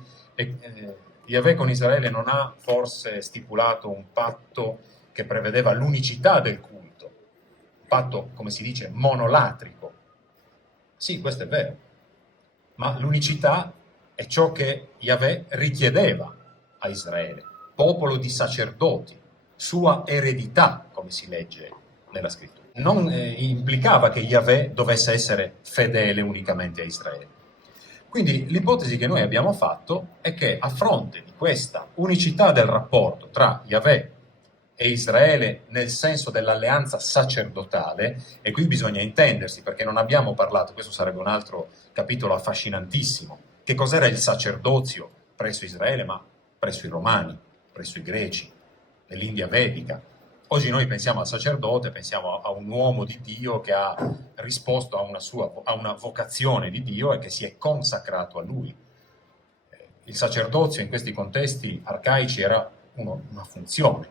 Yahweh con Israele non ha forse stipulato un patto che prevedeva l'unicità del culto? Un patto, come si dice, monolatrico? Sì, questo è vero, ma l'unicità è ciò che Yahweh richiedeva a Israele, popolo di sacerdoti, sua eredità, come si legge nella scrittura. Non implicava che Yahweh dovesse essere fedele unicamente a Israele. Quindi l'ipotesi che noi abbiamo fatto è che a fronte di questa unicità del rapporto tra Yahweh e Israele nel senso dell'alleanza sacerdotale, e qui bisogna intendersi perché non abbiamo parlato, questo sarebbe un altro capitolo affascinantissimo, che cos'era il sacerdozio presso Israele, ma presso i Romani, presso i Greci, nell'India vedica. Oggi noi pensiamo al sacerdote, pensiamo a un uomo di Dio che ha risposto a una vocazione di Dio e che si è consacrato a lui. Il sacerdozio in questi contesti arcaici era una funzione.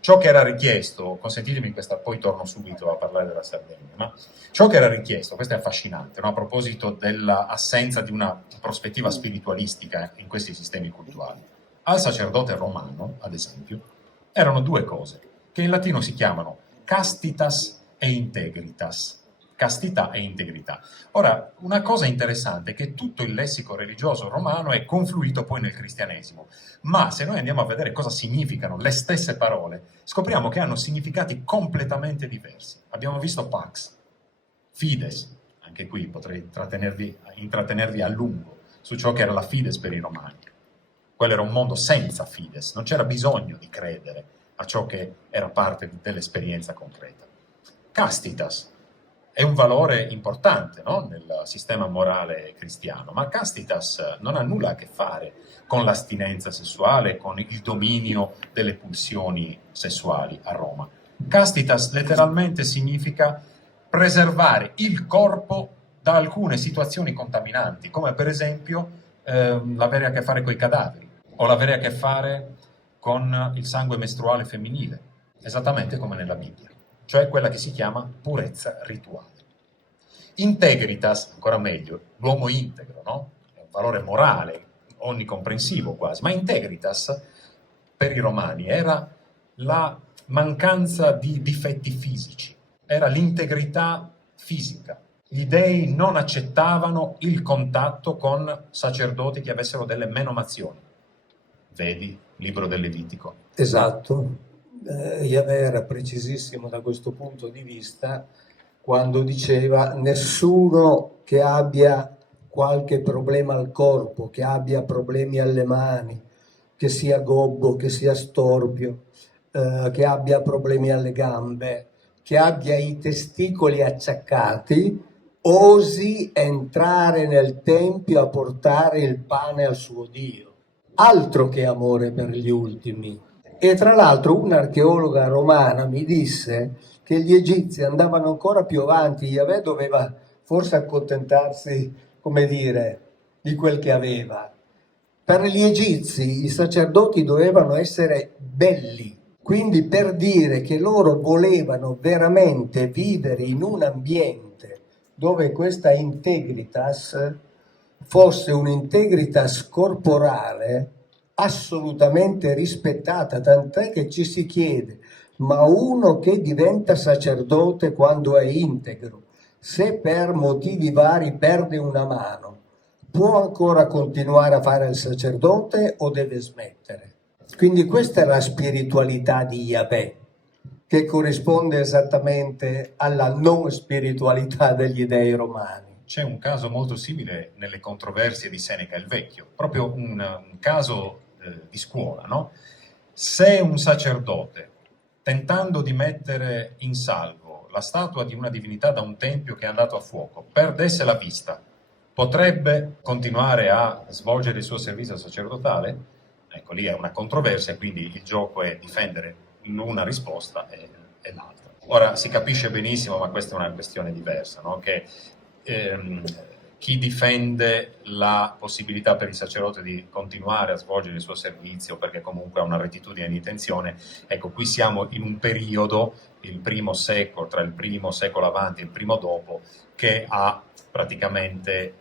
Ciò che era richiesto, consentitemi questa, poi torno subito a parlare della Sardegna, ma ciò che era richiesto, questo è affascinante, no? A proposito dell'assenza di una prospettiva spiritualistica in questi sistemi cultuali. Al sacerdote romano, ad esempio, erano due cose, che in latino si chiamano castitas e integritas. Castità e integrità. Ora, una cosa interessante è che tutto il lessico religioso romano è confluito poi nel cristianesimo, ma se noi andiamo a vedere cosa significano le stesse parole, scopriamo che hanno significati completamente diversi. Abbiamo visto pax, fides, anche qui potrei intrattenervi a lungo su ciò che era la fides per i romani. Quello era un mondo senza fides, non c'era bisogno di credere a ciò che era parte dell'esperienza concreta. Castitas è un valore importante, no? Nel sistema morale cristiano, ma castitas non ha nulla a che fare con l'astinenza sessuale, con il dominio delle pulsioni sessuali a Roma. Castitas letteralmente significa preservare il corpo da alcune situazioni contaminanti, come per esempio l'avere a che fare con i cadaveri o l'avere a che fare con il sangue mestruale femminile, esattamente come nella Bibbia, cioè quella che si chiama purezza rituale. Integritas, ancora meglio, l'uomo integro, no? È un valore morale, onnicomprensivo quasi, ma integritas per i romani era la mancanza di difetti fisici, era l'integrità fisica. Gli dei non accettavano il contatto con sacerdoti che avessero delle menomazioni. Vedi, libro del Levitico. Esatto, Yahweh era precisissimo da questo punto di vista quando diceva nessuno che abbia qualche problema al corpo, che abbia problemi alle mani, che sia gobbo, che sia storpio, che abbia problemi alle gambe, che abbia i testicoli acciaccati, osi entrare nel tempio a portare il pane al suo Dio. Altro che amore per gli ultimi. E tra l'altro un'archeologa romana mi disse che gli egizi andavano ancora più avanti, Yahweh doveva forse accontentarsi, come dire, di quel che aveva. Per gli egizi i sacerdoti dovevano essere belli, quindi per dire che loro volevano veramente vivere in un ambiente dove questa integritas fosse un'integritas corporale assolutamente rispettata, tant'è che ci si chiede, ma uno che diventa sacerdote quando è integro, se per motivi vari perde una mano, può ancora continuare a fare il sacerdote o deve smettere? Quindi questa è la spiritualità di Yahweh, che corrisponde esattamente alla non spiritualità degli dei romani. c'è un caso molto simile nelle controversie di Seneca il Vecchio, proprio un caso di scuola, no? Se un sacerdote, tentando di mettere in salvo la statua di una divinità da un tempio che è andato a fuoco, perdesse la vista, potrebbe continuare a svolgere il suo servizio sacerdotale? Ecco, lì è una controversia, quindi il gioco è difendere una risposta e l'altra. Ora, si capisce benissimo, ma questa è una questione diversa, no? Che chi difende la possibilità per il sacerdote di continuare a svolgere il suo servizio perché comunque ha una rettitudine di intenzione, ecco, qui siamo in un periodo, il primo secolo, tra il primo secolo avanti e il primo dopo, che ha praticamente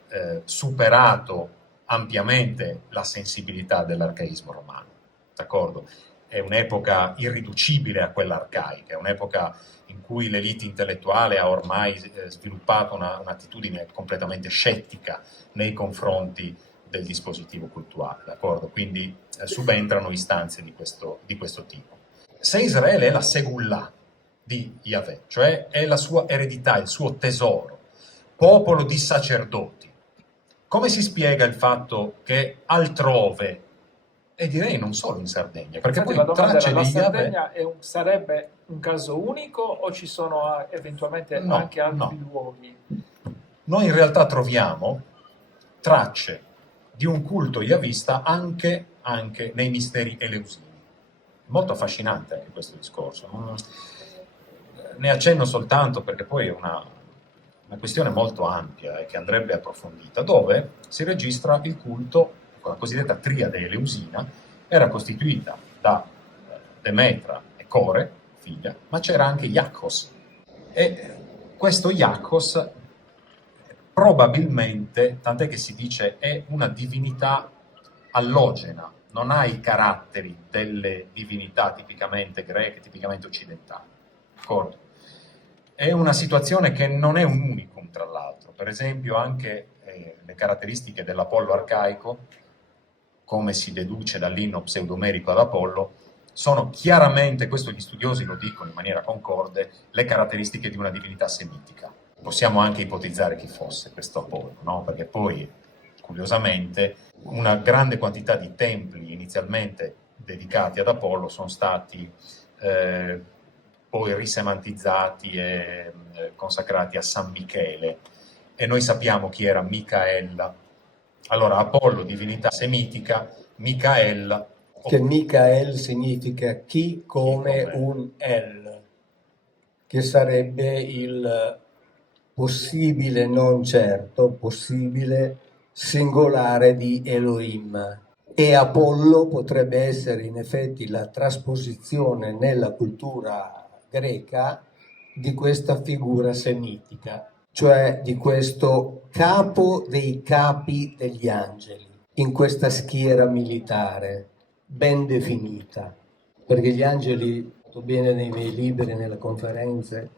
superato ampiamente la sensibilità dell'arcaismo romano, d'accordo? È un'epoca irriducibile a quella arcaica, è un'epoca in cui l'elite intellettuale ha ormai sviluppato un'attitudine completamente scettica nei confronti del dispositivo cultuale, d'accordo? Quindi subentrano istanze di questo tipo. Se Israele è la Segullah di Yahweh, cioè è la sua eredità, il suo tesoro, popolo di sacerdoti, come si spiega il fatto che altrove, e direi non solo in Sardegna, perché Infatti, poi la domanda tracce era, la di Yahweh... Sardegna sarebbe un caso unico o ci sono eventualmente anche altri luoghi? Noi in realtà troviamo tracce di un culto yavista anche nei misteri eleusini. Molto affascinante anche questo discorso. Ne accenno soltanto perché poi è una questione molto ampia e che andrebbe approfondita, dove si registra il culto, la cosiddetta triade eleusina, era costituita da Demetra e Core, figlia, ma c'era anche Iacchos. E questo Iacchos probabilmente, tant'è che si dice, è una divinità allogena, non ha i caratteri delle divinità tipicamente greche, tipicamente occidentali. D'accordo? È una situazione che non è un unicum, tra l'altro. Per esempio anche le caratteristiche dell'Apollo arcaico, come si deduce dall'inno pseudomerico ad Apollo, sono chiaramente, questo gli studiosi lo dicono in maniera concorde, le caratteristiche di una divinità semitica. Possiamo anche ipotizzare chi fosse questo Apollo, no? Perché poi, curiosamente, una grande quantità di templi inizialmente dedicati ad Apollo sono stati poi risemantizzati e consacrati a San Michele, e noi sappiamo chi era Micaella. Allora, Apollo, divinità semitica, Micael... Che Micael significa chi come un El, che sarebbe il possibile, non certo, possibile singolare di Elohim. E Apollo potrebbe essere in effetti la trasposizione nella cultura greca di questa figura semitica, cioè di questo capo dei capi degli angeli, in questa schiera militare ben definita, perché gli angeli, bene nei miei libri, nelle conferenze,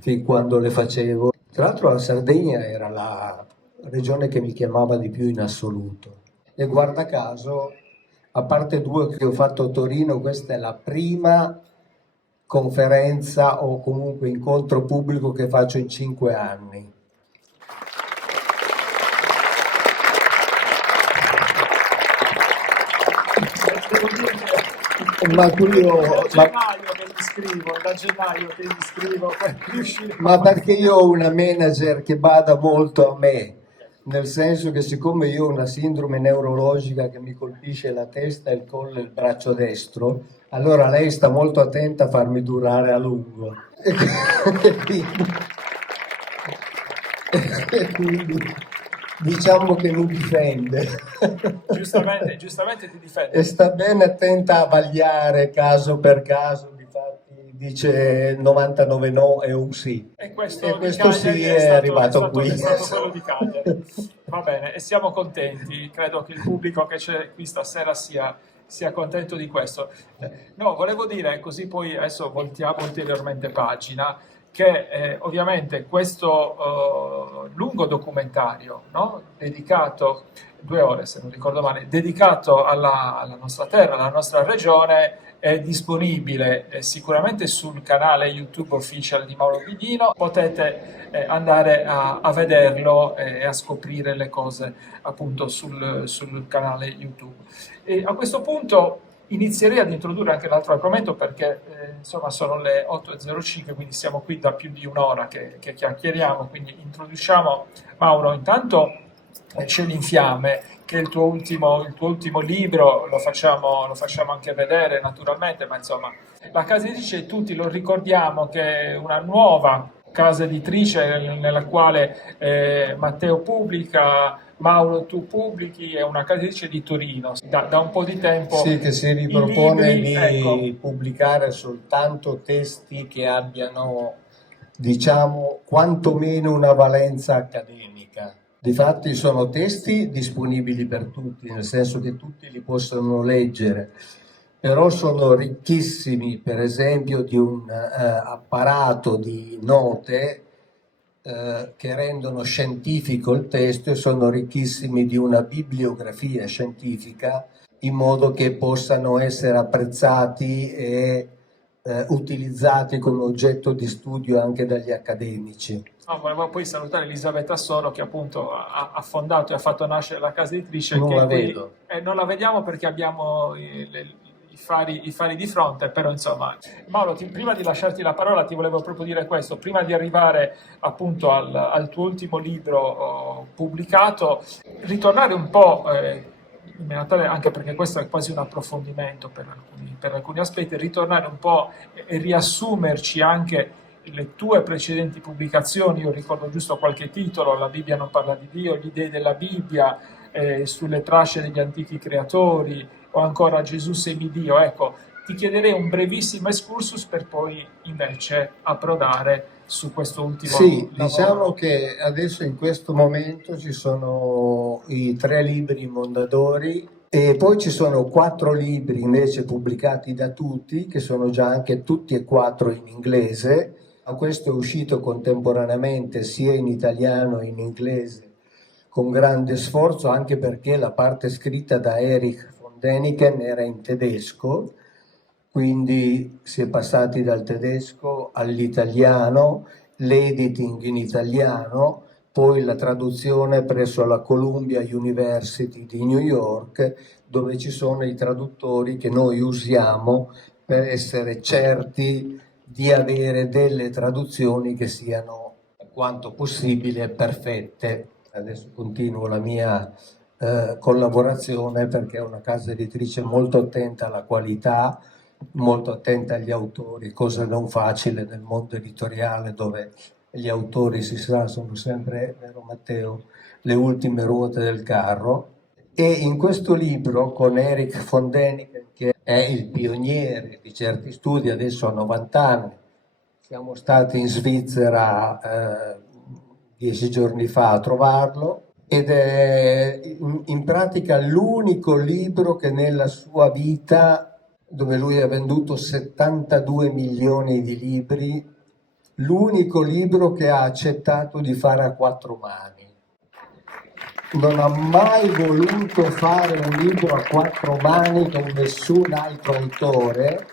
fin quando le facevo, tra l'altro la Sardegna era la regione che mi chiamava di più in assoluto, e guarda caso, a parte 2 che ho fatto a Torino, questa è la prima conferenza o comunque incontro pubblico che faccio in 5 anni. Ma da gennaio che gli scrivo ma perché io ho una manager che bada molto a me, nel senso che siccome io ho una sindrome neurologica che mi colpisce la testa, il collo e il braccio destro, allora lei sta molto attenta a farmi durare a lungo e quindi diciamo che mi difende. Giustamente ti difende. E sta bene attenta a vagliare caso per caso, difatti dice 99 no e un sì. E questo sì è arrivato qui. È stato quello di Cagliari. Va bene, e siamo contenti. Credo che il pubblico che c'è qui stasera sia contento di questo. No, volevo dire, così poi adesso voltiamo ulteriormente pagina, che ovviamente questo lungo documentario, no? Dedicato, 2 ore se non ricordo male, dedicato alla nostra terra, alla nostra regione, è disponibile sicuramente sul canale YouTube official di Mauro Biglino. Potete andare a vederlo e a scoprire le cose appunto sul canale YouTube. E a questo punto inizierei ad introdurre anche l'altro argomento perché insomma sono le 8:05, quindi siamo qui da più di un'ora che chiacchieriamo, quindi introduciamo Mauro. Intanto Cieli in fiamme, che è il tuo ultimo libro, lo facciamo anche vedere naturalmente, ma insomma la casa editrice tutti lo ricordiamo che è una nuova casa editrice nella quale Matteo pubblica, Mauro tu pubblichi, è una casa editrice di Torino da un po' di tempo. Sì, che si ripropone libri, di ecco, pubblicare soltanto testi che abbiano, diciamo, quantomeno una valenza accademica. Difatti sono testi disponibili per tutti, nel senso che tutti li possono leggere, però sono ricchissimi, per esempio, di un apparato di note che rendono scientifico il testo, e sono ricchissimi di una bibliografia scientifica in modo che possano essere apprezzati e utilizzati come oggetto di studio anche dagli accademici. volevo poi salutare Elisabetta Soro che appunto ha fondato e ha fatto nascere la casa editrice. Non che la qui, vedo. non la vediamo perché abbiamo i fari di fronte, però insomma. Mauro, prima di lasciarti la parola ti volevo proprio dire questo, prima di arrivare appunto al tuo ultimo libro pubblicato, ritornare un po', in maniera tale, anche perché questo è quasi un approfondimento per alcuni aspetti, ritornare un po' e riassumerci anche le tue precedenti pubblicazioni. Io ricordo giusto qualche titolo: La Bibbia non parla di Dio, Gli dei della Bibbia, Sulle tracce degli antichi creatori, o ancora Gesù semidio. Ecco, ti chiederei un brevissimo excursus per poi invece approdare su questo ultimo Sì, lavoro. diciamo che adesso in questo momento ci sono i 3 libri Mondadori e poi ci sono 4 libri invece pubblicati da tutti, che sono già anche tutti e 4 in inglese. Questo è uscito contemporaneamente sia in italiano che in inglese, con grande sforzo, anche perché la parte scritta da Erich von Däniken era in tedesco, quindi si è passati dal tedesco all'italiano, l'editing in italiano, poi la traduzione presso la Columbia University di New York, dove ci sono i traduttori che noi usiamo per essere certi di avere delle traduzioni che siano quanto possibile perfette. Adesso continuo la mia collaborazione perché è una casa editrice molto attenta alla qualità, molto attenta agli autori, cosa non facile nel mondo editoriale dove gli autori, si sa, sono sempre, vero Matteo, le ultime ruote del carro. E in questo libro con Erich von Däniken, che è il pioniere di certi studi, adesso ha 90 anni, siamo stati in Svizzera 10 giorni fa a trovarlo, ed è in pratica l'unico libro che nella sua vita, dove lui ha venduto 72 milioni di libri, l'unico libro che ha accettato di fare a 4 mani. Non ha mai voluto fare un libro a 4 mani con nessun altro autore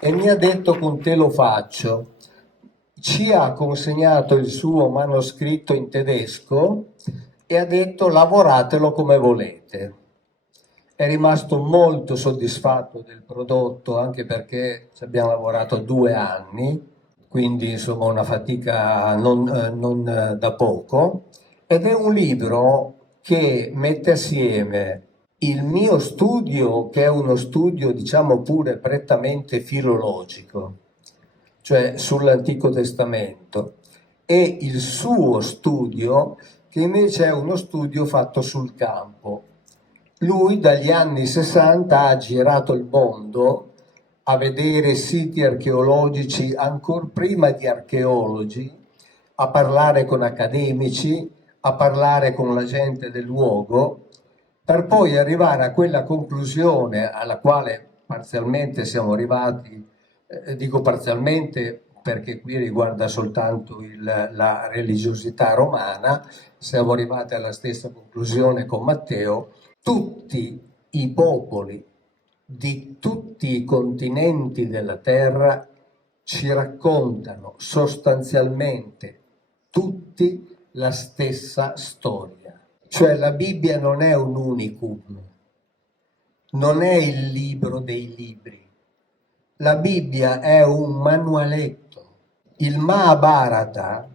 e mi ha detto: con te lo faccio. Ci ha consegnato il suo manoscritto in tedesco e ha detto: lavoratelo come volete. È rimasto molto soddisfatto del prodotto, anche perché ci abbiamo lavorato 2 anni, quindi insomma una fatica non da poco. Ed è un libro che mette assieme il mio studio, che è uno studio diciamo pure prettamente filologico, cioè sull'Antico Testamento, e il suo studio, che invece è uno studio fatto sul campo. Lui dagli anni 60 ha girato il mondo a vedere siti archeologici, ancora prima di archeologi, a parlare con accademici, a parlare con la gente del luogo, per poi arrivare a quella conclusione alla quale parzialmente siamo arrivati, dico parzialmente perché qui riguarda soltanto la religiosità romana, siamo arrivati alla stessa conclusione con Matteo, tutti i popoli di tutti i continenti della terra ci raccontano sostanzialmente tutti la stessa storia. Cioè la Bibbia non è un unicum, non è il libro dei libri. La Bibbia è un manualetto. Il Mahabharata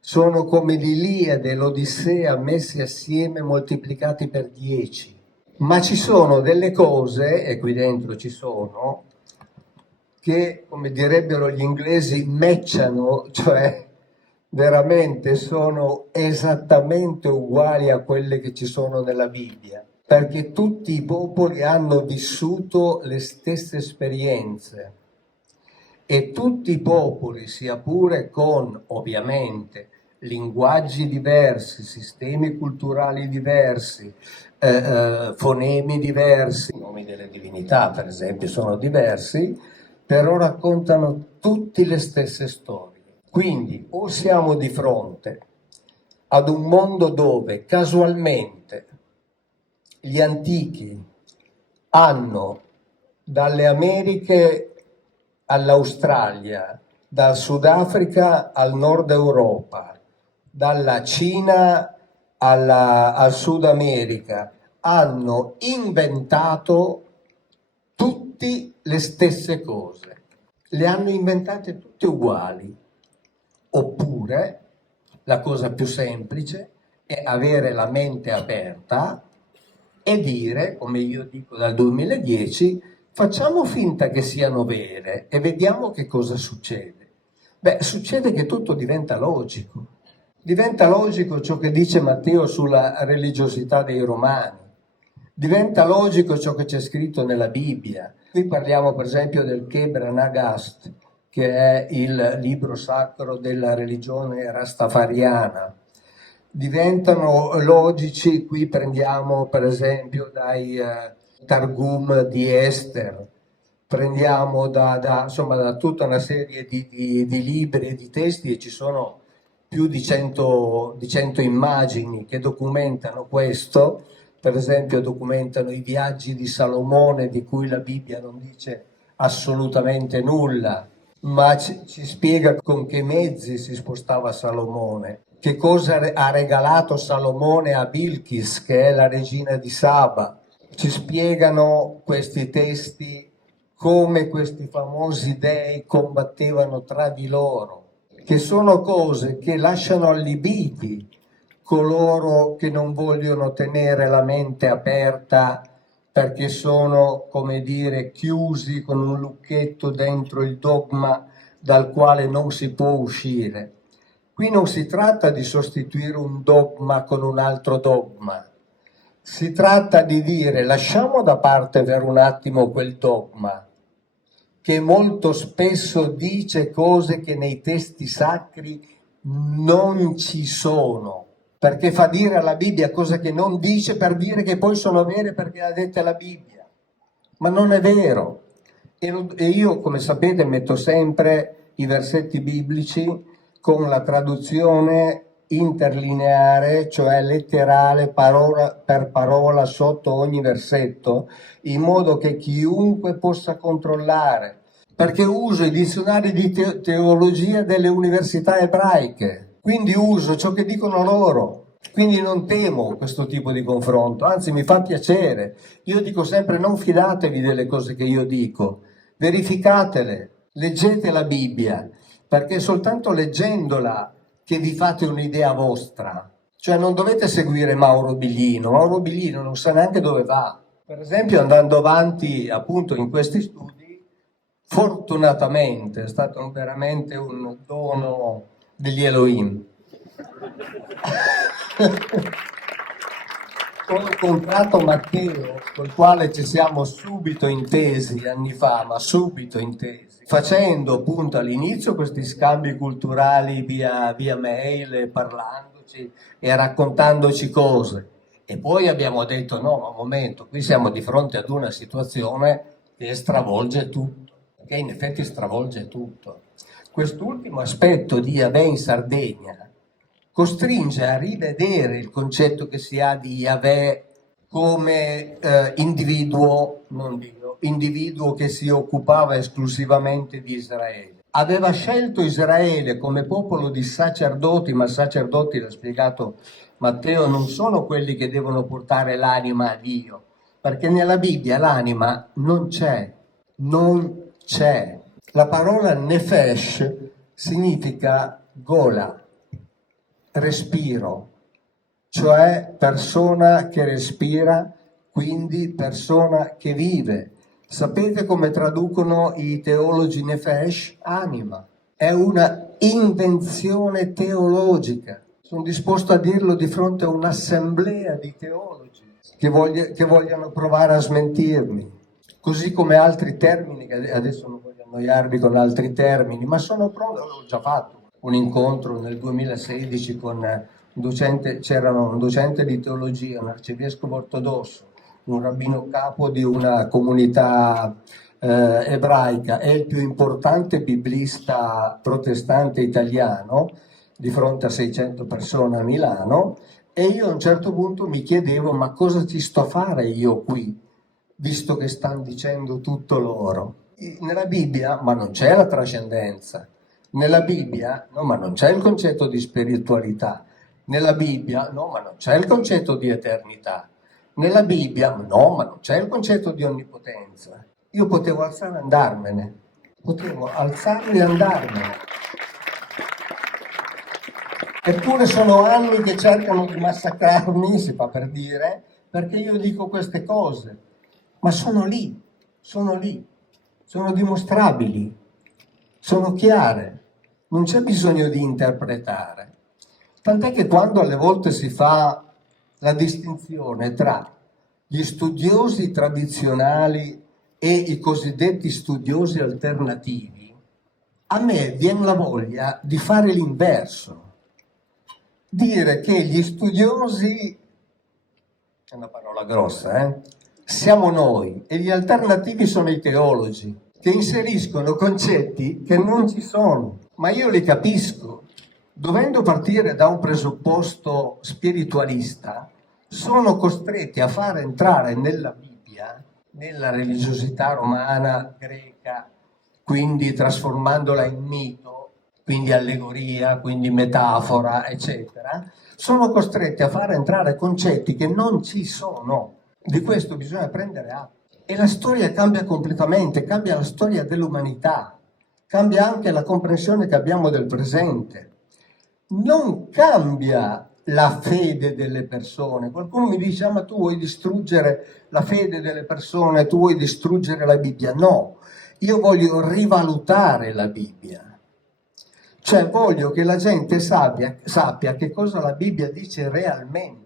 sono come l'Iliade e l'Odissea messi assieme moltiplicati per 10. Ma ci sono delle cose, e qui dentro ci sono, che, come direbbero gli inglesi, matchano, cioè veramente sono esattamente uguali a quelle che ci sono nella Bibbia, perché tutti i popoli hanno vissuto le stesse esperienze e tutti i popoli, sia pure con, ovviamente, linguaggi diversi, sistemi culturali diversi, fonemi diversi, i nomi delle divinità per esempio sono diversi, però raccontano tutti le stesse storie. Quindi o siamo di fronte ad un mondo dove casualmente gli antichi hanno dalle Americhe all'Australia, dal Sudafrica al Nord Europa, dalla Cina al Sud America, hanno inventato tutte le stesse cose, le hanno inventate tutte uguali. Oppure la cosa più semplice è avere la mente aperta e dire, come io dico dal 2010, facciamo finta che siano vere e vediamo che cosa succede. Beh, succede che tutto diventa logico. Diventa logico ciò che dice Matteo sulla religiosità dei Romani. Diventa logico ciò che c'è scritto nella Bibbia. Qui parliamo per esempio del Kebra Nagast, che è il libro sacro della religione rastafariana. Diventano logici, qui prendiamo per esempio dai Targum di Esther, prendiamo insomma, da tutta una serie di libri e di testi, e ci sono più di 100 immagini che documentano questo. Per esempio documentano i viaggi di Salomone, di cui la Bibbia non dice assolutamente nulla, ma ci spiega con che mezzi si spostava Salomone, che cosa ha regalato Salomone a Bilqis, che è la regina di Saba. Ci spiegano questi testi come questi famosi dei combattevano tra di loro, che sono cose che lasciano allibiti coloro che non vogliono tenere la mente aperta perché sono, come dire, chiusi con un lucchetto dentro il dogma dal quale non si può uscire. Qui non si tratta di sostituire un dogma con un altro dogma, si tratta di dire lasciamo da parte per un attimo quel dogma che molto spesso dice cose che nei testi sacri non ci sono, perché fa dire alla Bibbia cose che non dice per dire che poi sono vere perché le ha dette la Bibbia, ma non è vero. E io, come sapete, metto sempre i versetti biblici con la traduzione interlineare, cioè letterale, parola per parola sotto ogni versetto, in modo che chiunque possa controllare, perché uso i dizionari di teologia delle università ebraiche, quindi uso ciò che dicono loro, quindi non temo questo tipo di confronto, anzi mi fa piacere. Io dico sempre non fidatevi delle cose che io dico, verificatele, leggete la Bibbia, perché è soltanto leggendola che vi fate un'idea vostra. Cioè non dovete seguire Mauro Biglino non sa neanche dove va. Per esempio, andando avanti appunto in questi studi, fortunatamente è stato veramente un dono degli Elohim. Ho incontrato Matteo, col quale ci siamo subito intesi anni fa, ma subito intesi, facendo appunto all'inizio questi scambi culturali via mail, parlandoci e raccontandoci cose. E poi abbiamo detto no, ma un momento, qui siamo di fronte ad una situazione che stravolge tutto, che in effetti stravolge tutto. Quest'ultimo aspetto di Yahweh in Sardegna costringe a rivedere il concetto che si ha di Yahweh come individuo, non Dio, individuo che si occupava esclusivamente di Israele. Aveva scelto Israele come popolo di sacerdoti, ma sacerdoti, l'ha spiegato Matteo, non sono quelli che devono portare l'anima a Dio, perché nella Bibbia l'anima non c'è, non c'è. La parola nefesh significa gola, respiro, cioè persona che respira, quindi persona che vive. Sapete come traducono i teologi nefesh? Anima. È una invenzione teologica. Sono disposto a dirlo di fronte a un'assemblea di teologi che vogliono provare a smentirmi. Così come altri termini, che adesso non voglio annoiarvi con altri termini, ma sono pronto, l'ho già fatto. Un incontro nel 2016 con c'erano un docente di teologia, un arcivescovo ortodosso, un rabbino capo di una comunità ebraica e il più importante biblista protestante italiano, di fronte a 600 persone a Milano, e io a un certo punto mi chiedevo: ma cosa ci sto a fare io qui, visto che stanno dicendo tutto loro? Nella Bibbia, ma non c'è la trascendenza. Nella Bibbia, no, ma non c'è il concetto di spiritualità. Nella Bibbia, no, ma non c'è il concetto di eternità. Nella Bibbia, no, ma non c'è il concetto di onnipotenza. Io potevo alzare e andarmene. Potevo alzarmi e andarmene. Eppure sono anni che cercano di massacrarmi, si fa per dire, perché io dico queste cose. Ma sono lì, sono dimostrabili, sono chiare, non c'è bisogno di interpretare. Tant'è che quando alle volte si fa la distinzione tra gli studiosi tradizionali e i cosiddetti studiosi alternativi, a me viene la voglia di fare l'inverso. Dire che gli studiosi, è una parola grossa, siamo noi, e gli alternativi sono i teologi, che inseriscono concetti che non ci sono. Ma io li capisco. Dovendo partire da un presupposto spiritualista, sono costretti a far entrare nella Bibbia, nella religiosità romana, greca, quindi trasformandola in mito, quindi allegoria, quindi metafora, eccetera, sono costretti a far entrare concetti che non ci sono. Di questo bisogna prendere atto. E la storia cambia completamente, cambia la storia dell'umanità, cambia anche la comprensione che abbiamo del presente. Non cambia la fede delle persone. Qualcuno mi dice: ma tu vuoi distruggere la fede delle persone, tu vuoi distruggere la Bibbia. No, io voglio rivalutare la Bibbia. Cioè voglio che la gente sappia che cosa la Bibbia dice realmente.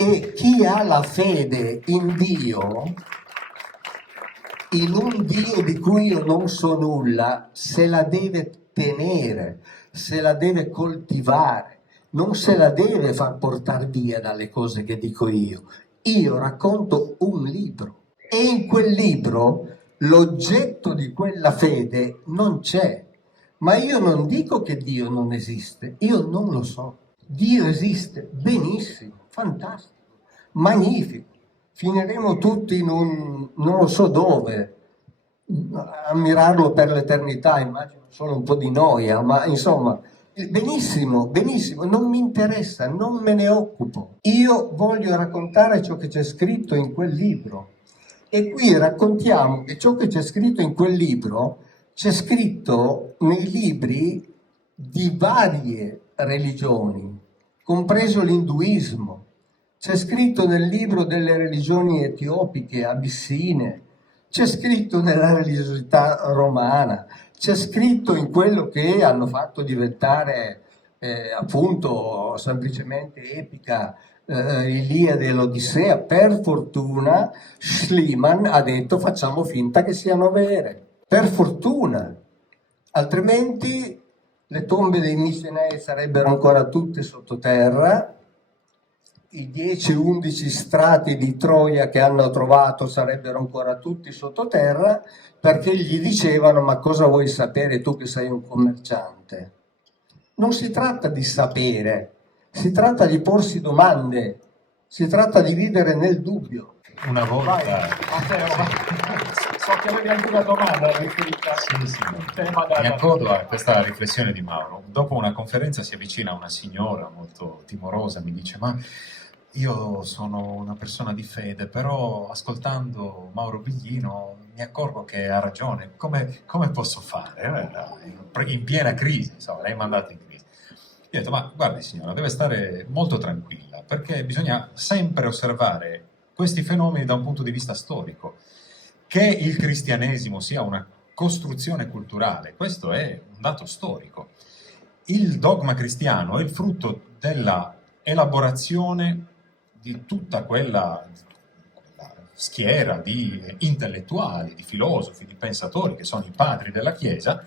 E chi ha la fede in Dio, in un Dio di cui io non so nulla, se la deve tenere, se la deve coltivare, non se la deve far portare via dalle cose che dico io. Io racconto un libro e in quel libro l'oggetto di quella fede non c'è. Ma io non dico che Dio non esiste, io non lo so. Dio esiste, benissimo, fantastico, magnifico. Finiremo tutti in un non lo so dove, a ammirarlo per l'eternità, immagino solo un po' di noia, ma insomma, benissimo, benissimo, non mi interessa, non me ne occupo. Io voglio raccontare ciò che c'è scritto in quel libro. E qui raccontiamo che ciò che c'è scritto in quel libro c'è scritto nei libri di varie religioni, compreso l'induismo. C'è scritto nel libro delle religioni etiopiche, abissine, c'è scritto nella religiosità romana, c'è scritto in quello che hanno fatto diventare appunto semplicemente epica l'Iliade e l'Odissea. Per fortuna Schliemann ha detto: facciamo finta che siano vere. Per fortuna, altrimenti le tombe dei Micenei sarebbero ancora tutte sottoterra i 10-11 strati di Troia che hanno trovato sarebbero ancora tutti sottoterra, perché gli dicevano: ma cosa vuoi sapere tu che sei un commerciante? Non si tratta di sapere, si tratta di porsi domande, si tratta di vivere nel dubbio. Una volta... So che avevi anche una domanda riferita al tema Mi accodo a questa riflessione di Mauro. Dopo una conferenza si avvicina una signora molto timorosa, mi dice: ma io sono una persona di fede, però ascoltando Mauro Biglino mi accorgo che ha ragione, come posso fare? Era in piena crisi, insomma, lei è mandata in crisi. Io ho detto: ma guardi signora, deve stare molto tranquilla, perché bisogna sempre osservare questi fenomeni da un punto di vista storico. Che il cristianesimo sia una costruzione culturale, questo è un dato storico. Il dogma cristiano è il frutto della elaborazione di tutta quella schiera di intellettuali, di filosofi, di pensatori che sono i padri della Chiesa,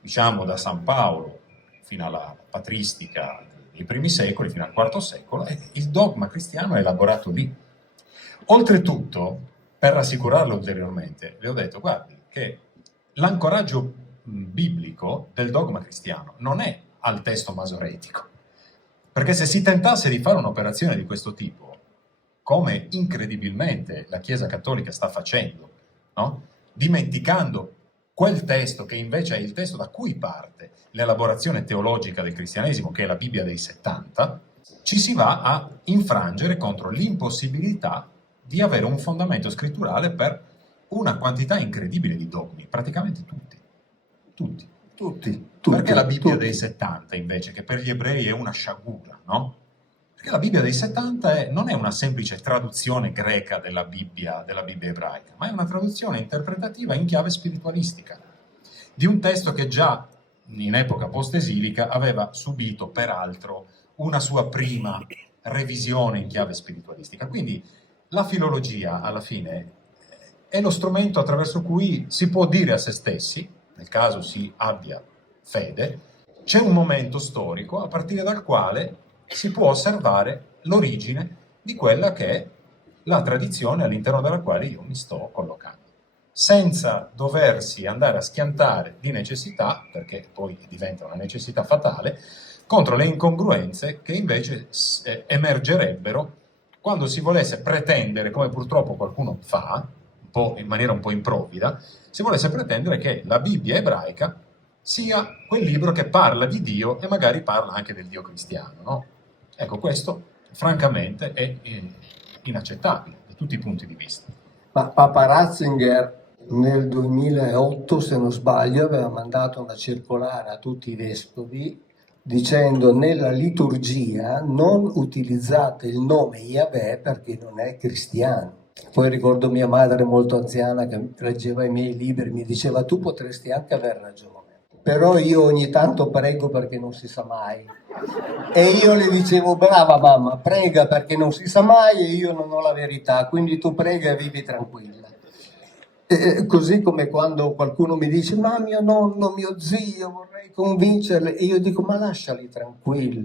diciamo da San Paolo fino alla patristica dei primi secoli, fino al IV secolo, e il dogma cristiano è elaborato lì. Oltretutto, per rassicurarlo ulteriormente, le ho detto: guardi che l'ancoraggio biblico del dogma cristiano non è al testo masoretico, perché se si tentasse di fare un'operazione di questo tipo, come incredibilmente la Chiesa Cattolica sta facendo, no? Dimenticando quel testo che invece è il testo da cui parte l'elaborazione teologica del cristianesimo, che è la Bibbia dei 70, ci si va a infrangere contro l'impossibilità di avere un fondamento scritturale per una quantità incredibile di dogmi, praticamente tutti. Perché la Bibbia dei 70 invece, che per gli ebrei è una sciagura, no? Perché la Bibbia dei 70 non è una semplice traduzione greca della Bibbia ebraica, ma è una traduzione interpretativa in chiave spiritualistica di un testo che già in epoca post-esilica aveva subito peraltro una sua prima revisione in chiave spiritualistica. Quindi la filologia, alla fine, è lo strumento attraverso cui si può dire a se stessi, nel caso si abbia fede, c'è un momento storico a partire dal quale si può osservare l'origine di quella che è la tradizione all'interno della quale io mi sto collocando, senza doversi andare a schiantare di necessità, perché poi diventa una necessità fatale, contro le incongruenze che invece emergerebbero quando si volesse pretendere, come purtroppo qualcuno fa, in maniera un po' improvvida, si volesse pretendere che la Bibbia ebraica sia quel libro che parla di Dio e magari parla anche del Dio cristiano, no? Ecco, questo francamente è inaccettabile da tutti i punti di vista. Ma Papa Ratzinger nel 2008, se non sbaglio, aveva mandato una circolare a tutti i vescovi dicendo: nella liturgia non utilizzate il nome Yahweh perché non è cristiano. Poi ricordo mia madre molto anziana che leggeva i miei libri, mi diceva: tu potresti anche aver ragione, però io ogni tanto prego perché non si sa mai. E io le dicevo: brava mamma, prega perché non si sa mai e io non ho la verità, quindi tu prega e vivi tranquilla. Così come quando qualcuno mi dice: ma mio nonno, mio zio, vorrei convincerli, e io dico: ma lasciali tranquilli.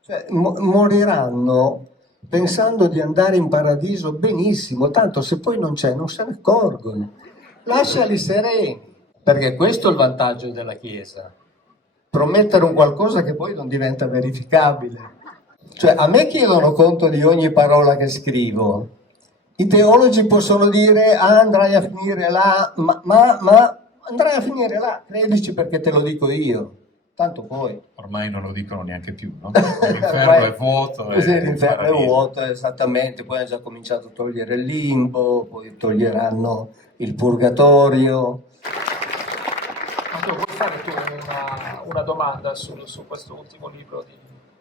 Cioè, moriranno pensando di andare in paradiso, benissimo, tanto se poi non c'è non se ne accorgono. Lasciali sereni, perché questo è il vantaggio della Chiesa: promettere un qualcosa che poi non diventa verificabile. Cioè, a me chiedono conto di ogni parola che scrivo. I teologi possono dire: andrai a finire là, ma andrai a finire là, credici perché te lo dico io. Tanto poi. Ormai non lo dicono neanche più, no? L'inferno è vuoto. Sì, l'inferno è vuoto, esattamente. Poi hanno già cominciato a togliere il limbo, poi toglieranno il purgatorio. Matteo, vuoi fare tu una domanda su questo ultimo libro di...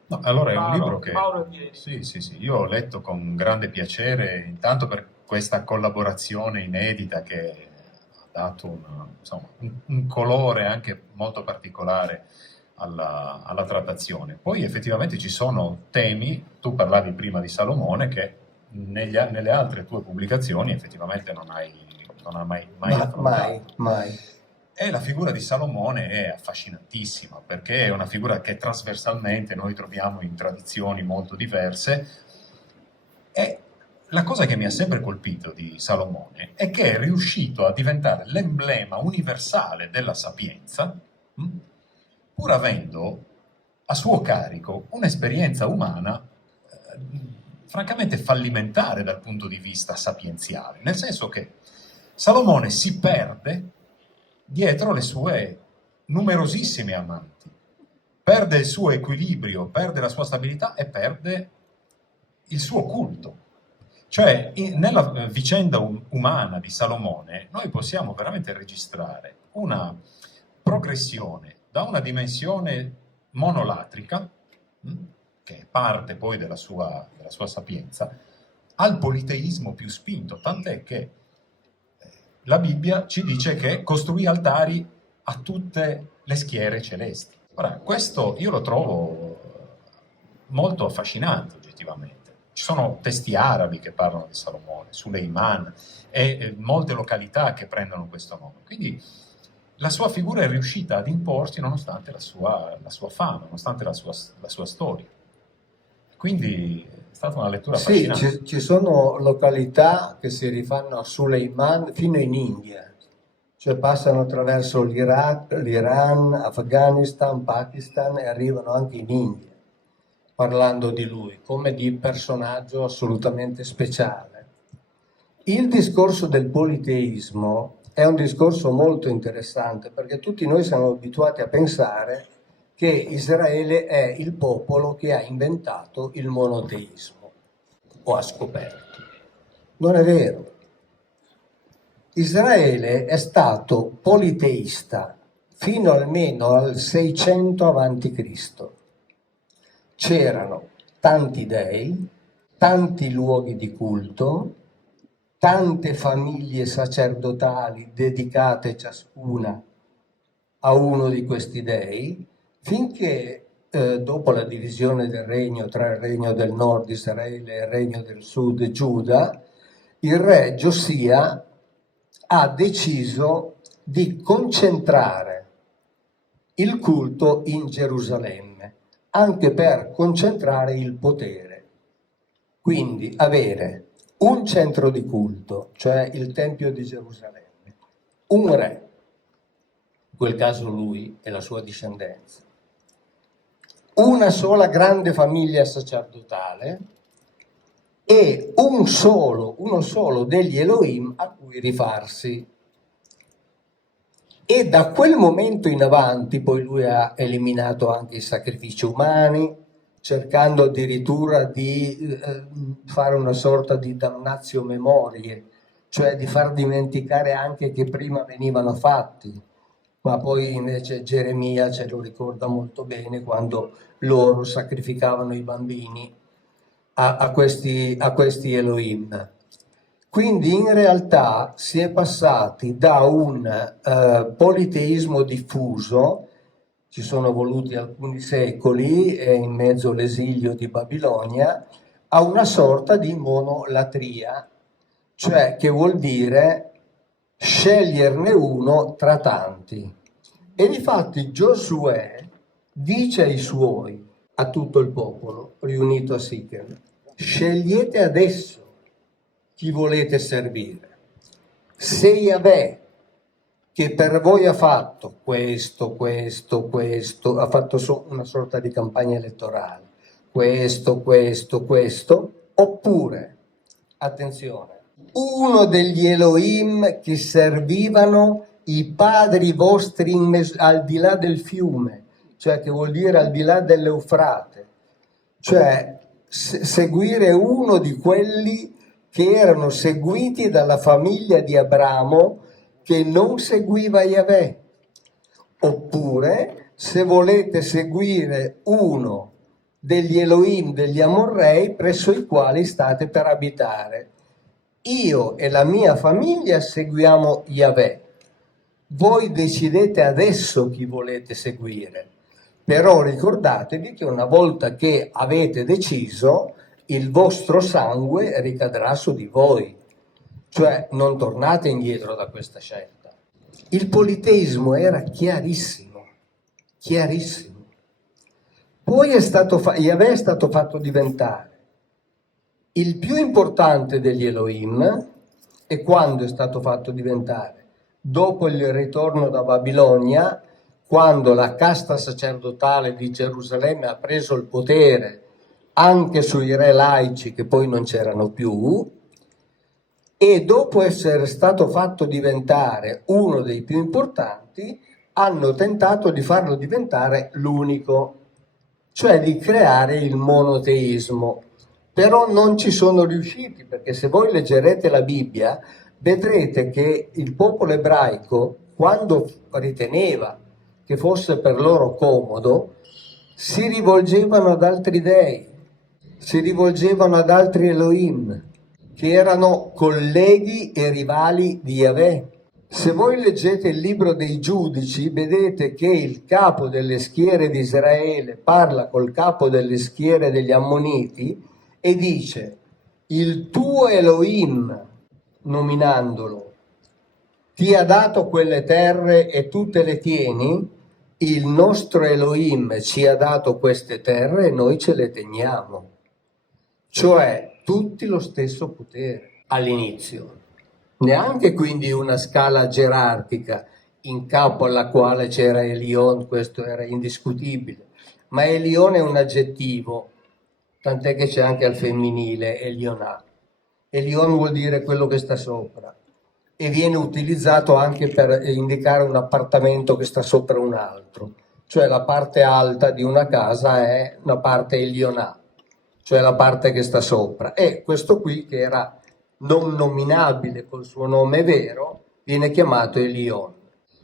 No, allora è un libro che Mauro Vieri. sì, io ho letto con grande piacere, intanto per questa collaborazione inedita che ha dato un colore anche molto particolare alla trattazione. Poi effettivamente ci sono temi, tu parlavi prima di Salomone, che nelle altre tue pubblicazioni effettivamente non hai mai affrontato. Mai. E la figura di Salomone è affascinantissima, perché è una figura che trasversalmente noi troviamo in tradizioni molto diverse. E la cosa che mi ha sempre colpito di Salomone è che è riuscito a diventare l'emblema universale della sapienza, pur avendo a suo carico un'esperienza umana francamente fallimentare dal punto di vista sapienziale, nel senso che Salomone si perde dietro le sue numerosissime amanti, perde il suo equilibrio, perde la sua stabilità e perde il suo culto. Cioè, nella vicenda umana di Salomone, noi possiamo veramente registrare una progressione da una dimensione monolatrica, che è parte poi della sua sapienza, al politeismo più spinto, tant'è che la Bibbia ci dice che costruì altari a tutte le schiere celesti. Ora, questo io lo trovo molto affascinante, oggettivamente. Ci sono testi arabi che parlano di Salomone, Suleiman, e molte località che prendono questo nome. Quindi la sua figura è riuscita ad imporsi nonostante la sua fama, nonostante la sua storia. Quindi è stata una lettura affascinante. Sì, ci sono località che si rifanno a Suleiman fino in India, cioè passano attraverso l'Iraq, l'Iran, Afghanistan, Pakistan e arrivano anche in India, parlando di lui come di personaggio assolutamente speciale. Il discorso del politeismo è un discorso molto interessante, perché tutti noi siamo abituati a pensare che Israele è il popolo che ha inventato il monoteismo o ha scoperto. Non è vero. Israele è stato politeista fino almeno al 600 a.C. C'erano tanti dei, tanti luoghi di culto, tante famiglie sacerdotali dedicate ciascuna a uno di questi dei, finché dopo la divisione del regno tra il regno del nord Israele e il regno del sud Giuda, il re Giosia ha deciso di concentrare il culto in Gerusalemme, anche per concentrare il potere. Quindi avere un centro di culto, cioè il Tempio di Gerusalemme, un re, in quel caso lui e la sua discendenza, una sola grande famiglia sacerdotale e uno solo degli Elohim a cui rifarsi. E da quel momento in avanti poi lui ha eliminato anche i sacrifici umani, cercando addirittura di fare una sorta di damnatio memoriae, cioè di far dimenticare anche che prima venivano fatti. Ma poi invece Geremia ce lo ricorda molto bene quando loro sacrificavano i bambini a questi Elohim. Quindi in realtà si è passati da un politeismo diffuso, ci sono voluti alcuni secoli e in mezzo all'esilio di Babilonia, a una sorta di monolatria, cioè che vuol dire sceglierne uno tra tanti. E difatti Giosuè dice ai suoi, a tutto il popolo riunito a Sichem, scegliete adesso chi volete servire. Se Yahweh, che per voi ha fatto questo, ha fatto una sorta di campagna elettorale, questo, oppure, attenzione, uno degli Elohim che servivano i padri vostri al di là del fiume, cioè che vuol dire al di là dell'Eufrate, cioè seguire uno di quelli che erano seguiti dalla famiglia di Abramo che non seguiva Yahweh, oppure se volete seguire uno degli Elohim degli Amorrei presso i quali state per abitare. Io e la mia famiglia seguiamo Yahweh. Voi decidete adesso chi volete seguire, però ricordatevi che una volta che avete deciso, il vostro sangue ricadrà su di voi, cioè non tornate indietro da questa scelta. il politeismo era chiarissimo, chiarissimo. Poi Yahweh è stato fatto diventare il più importante degli Elohim. E quando è stato fatto diventare? Dopo il ritorno da Babilonia, quando la casta sacerdotale di Gerusalemme ha preso il potere anche sui re laici che poi non c'erano più, e dopo essere stato fatto diventare uno dei più importanti, hanno tentato di farlo diventare l'unico, cioè di creare il monoteismo. Però non ci sono riusciti, perché se voi leggerete la Bibbia vedrete che il popolo ebraico, quando riteneva che fosse per loro comodo, si rivolgevano ad altri dei, si rivolgevano ad altri Elohim, che erano colleghi e rivali di Yahweh. Se voi leggete il libro dei Giudici, vedete che il capo delle schiere di Israele parla col capo delle schiere degli Ammoniti e dice: il tuo Elohim, nominandolo, ti ha dato quelle terre e tu te le tieni? Il nostro Elohim ci ha dato queste terre e noi ce le teniamo. Cioè tutti lo stesso potere all'inizio. Neanche quindi una scala gerarchica in capo alla quale c'era Elion, questo era indiscutibile. Ma Elion è un aggettivo, tant'è che c'è anche al femminile Elionà. Elion vuol dire quello che sta sopra e viene utilizzato anche per indicare un appartamento che sta sopra un altro. Cioè la parte alta di una casa è una parte Elionà, cioè la parte che sta sopra. E questo qui, che era non nominabile col suo nome vero, viene chiamato Elion.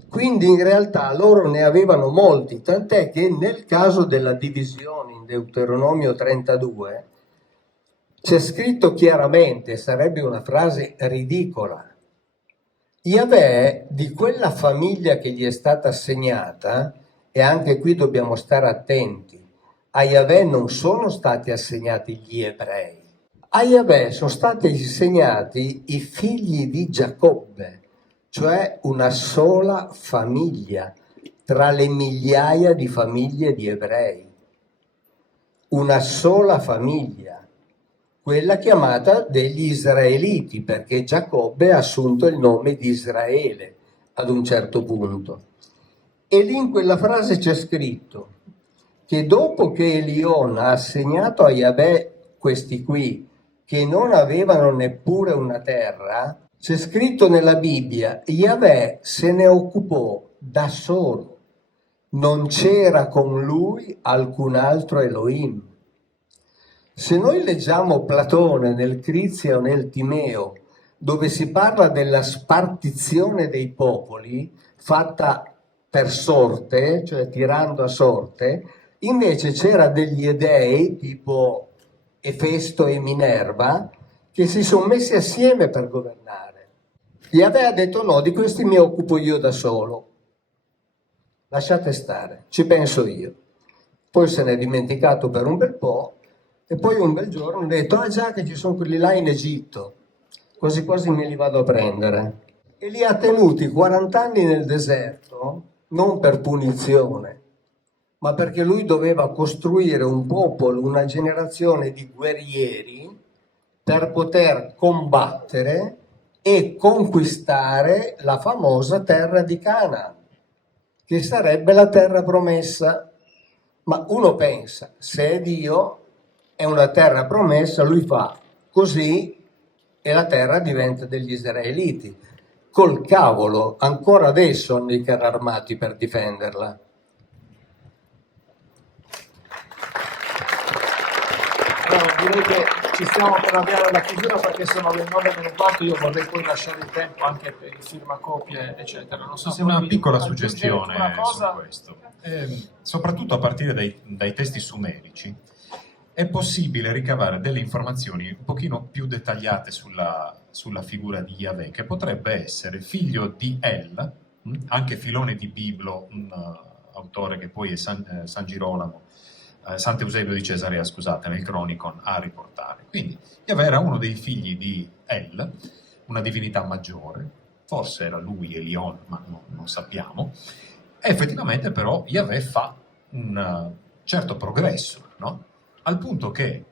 Quindi in realtà loro ne avevano molti, tant'è che nel caso della divisione in Deuteronomio 32 c'è scritto chiaramente, sarebbe una frase ridicola, Yahweh di quella famiglia che gli è stata assegnata, e anche qui dobbiamo stare attenti, a Yahweh non sono stati assegnati gli ebrei, a Yahweh sono stati assegnati i figli di Giacobbe, cioè una sola famiglia tra le migliaia di famiglie di ebrei. Una sola famiglia, quella chiamata degli israeliti, perché Giacobbe ha assunto il nome di Israele ad un certo punto. E lì in quella frase c'è scritto che dopo che Elion ha assegnato a Yahweh questi qui, che non avevano neppure una terra, c'è scritto nella Bibbia, Yahweh se ne occupò da solo, non c'era con lui alcun altro Elohim. Se noi leggiamo Platone nel Crizia o nel Timeo, dove si parla della spartizione dei popoli, fatta per sorte, cioè tirando a sorte, invece c'era degli dei, tipo Efesto e Minerva, che si sono messi assieme per governare. Gli aveva detto no, di questi mi occupo io da solo. Lasciate stare, ci penso io. Poi se ne è dimenticato per un bel po' e poi un bel giorno ha detto ah già che ci sono quelli là in Egitto, quasi quasi me li vado a prendere. E li ha tenuti 40 anni nel deserto, non per punizione, ma perché lui doveva costruire un popolo, una generazione di guerrieri per poter combattere e conquistare la famosa terra di Canaan, che sarebbe la terra promessa. Ma uno pensa, se è Dio, è una terra promessa, lui fa così e la terra diventa degli israeliti. Col cavolo, ancora adesso hanno i carri armati per difenderla. Allora, direi che ci stiamo per avviare alla chiusura perché sono le 9:15, io vorrei poi lasciare il tempo anche per il firmacopie, eccetera. Non so se una voi piccola aggiungete suggestione una cosa. su questo. Soprattutto a partire dai testi sumerici, è possibile ricavare delle informazioni un pochino più dettagliate sulla figura di Yahweh, che potrebbe essere figlio di El, anche Filone di Biblo, un autore che poi è San Girolamo, Sant'Eusebio di Cesarea, scusate, nel Chronicon a riportare. Quindi Yahweh era uno dei figli di El, una divinità maggiore, forse era lui Elion, ma non sappiamo, e effettivamente però Yahweh fa un certo progresso, no? Al punto che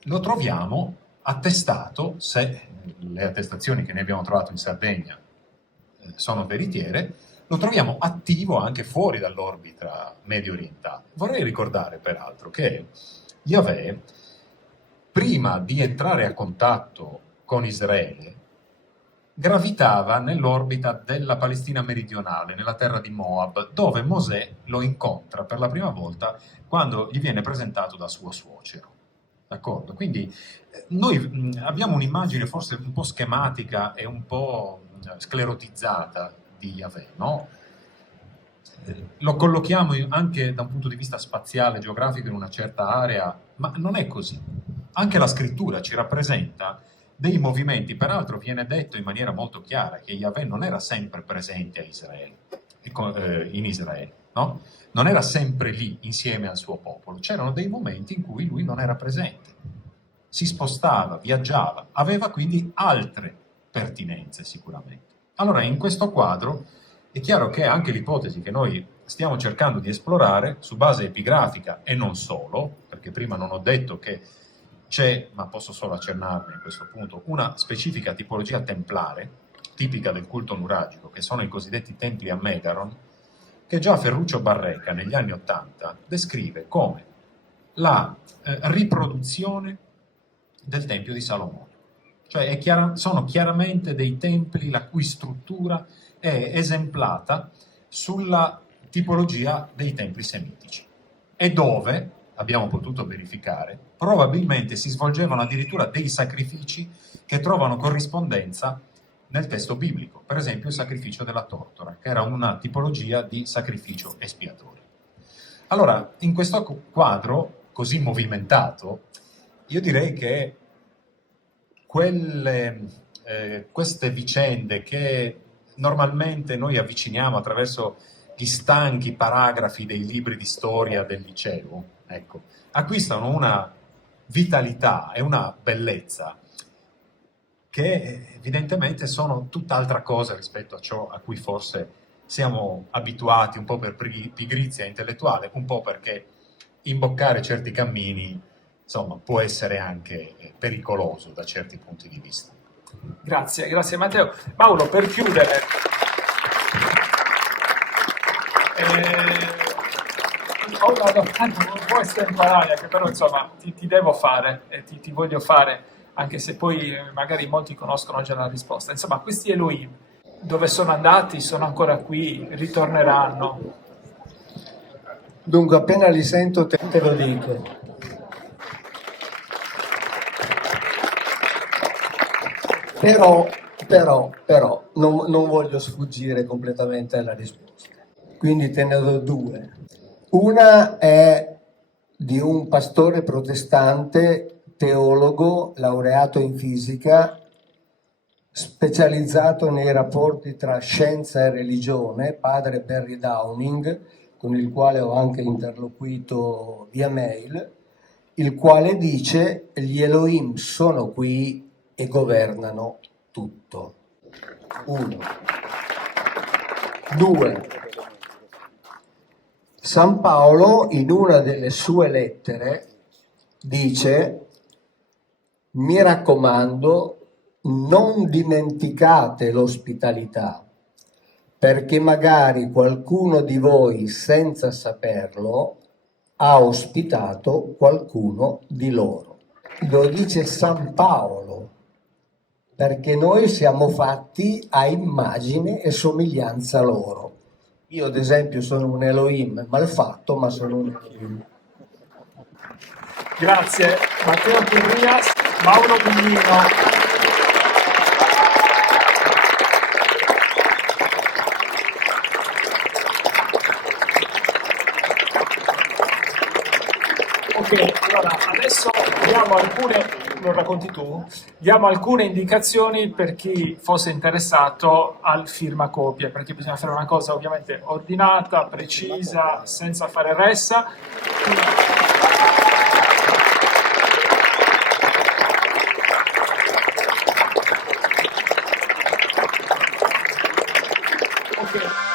lo troviamo attestato, se le attestazioni che ne abbiamo trovato in Sardegna sono veritiere, lo troviamo attivo anche fuori dall'orbita medio orientale. Vorrei ricordare peraltro che Yahweh, prima di entrare a contatto con Israele, gravitava nell'orbita della Palestina meridionale, nella terra di Moab, dove Mosè lo incontra per la prima volta quando gli viene presentato da suo suocero. D'accordo? Quindi noi abbiamo un'immagine forse un po' schematica e un po' sclerotizzata di Yahweh, no? Lo collochiamo anche da un punto di vista spaziale, geografico, in una certa area, ma non è così. Anche la scrittura ci rappresenta dei movimenti. Peraltro viene detto in maniera molto chiara che Yahweh non era sempre presente a Israele, in Israele, no? Non era sempre lì insieme al suo popolo. C'erano dei momenti in cui lui non era presente, si spostava, viaggiava, aveva quindi altre pertinenze sicuramente. Allora, in questo quadro è chiaro che anche l'ipotesi che noi stiamo cercando di esplorare su base epigrafica e non solo, perché prima non ho detto che c'è, ma posso solo accennarne a questo punto, una specifica tipologia templare, tipica del culto nuragico, che sono i cosiddetti templi a Megaron, che già Ferruccio Barreca negli anni '80 descrive come la riproduzione del Tempio di Salomone. Cioè sono chiaramente dei templi la cui struttura è esemplata sulla tipologia dei templi semitici e dove, abbiamo potuto verificare, probabilmente si svolgevano addirittura dei sacrifici che trovano corrispondenza nel testo biblico, per esempio il sacrificio della tortora, che era una tipologia di sacrificio espiatorio. Allora, in questo quadro così movimentato, io direi che queste vicende che normalmente noi avviciniamo attraverso gli stanchi paragrafi dei libri di storia del liceo, ecco, acquistano una vitalità e una bellezza che evidentemente sono tutt'altra cosa rispetto a ciò a cui forse siamo abituati, un po' per pigrizia intellettuale, un po' perché imboccare certi cammini, insomma, può essere anche pericoloso da certi punti di vista. Grazie Matteo. Mauro, per chiudere, ho una domanda un po' estemporanea che però insomma ti devo fare e ti voglio fare, anche se poi magari molti conoscono già la risposta. Insomma, questi Elohim, dove sono andati? Sono ancora qui? Ritorneranno? Dunque, appena li sento te lo dico. Però non voglio sfuggire completamente alla risposta. Quindi te ne do due. Una è di un pastore protestante, teologo, laureato in fisica, specializzato nei rapporti tra scienza e religione, padre Barry Downing, con il quale ho anche interloquito via mail, il quale dice: gli Elohim sono qui e governano tutto. 1. 2. San Paolo in una delle sue lettere dice: mi raccomando, non dimenticate l'ospitalità, perché magari qualcuno di voi, senza saperlo, ha ospitato qualcuno di loro. Lo dice San Paolo, perché noi siamo fatti a immagine e somiglianza loro. Io ad esempio sono un Elohim malfatto, ma sono un Elohim. Grazie Matteo Turrias, Mauro Buglino. Ok, allora adesso diamo alcune, lo racconti tu, diamo alcune indicazioni per chi fosse interessato al firmacopie, perché bisogna fare una cosa ovviamente ordinata, precisa, senza fare ressa. Ok.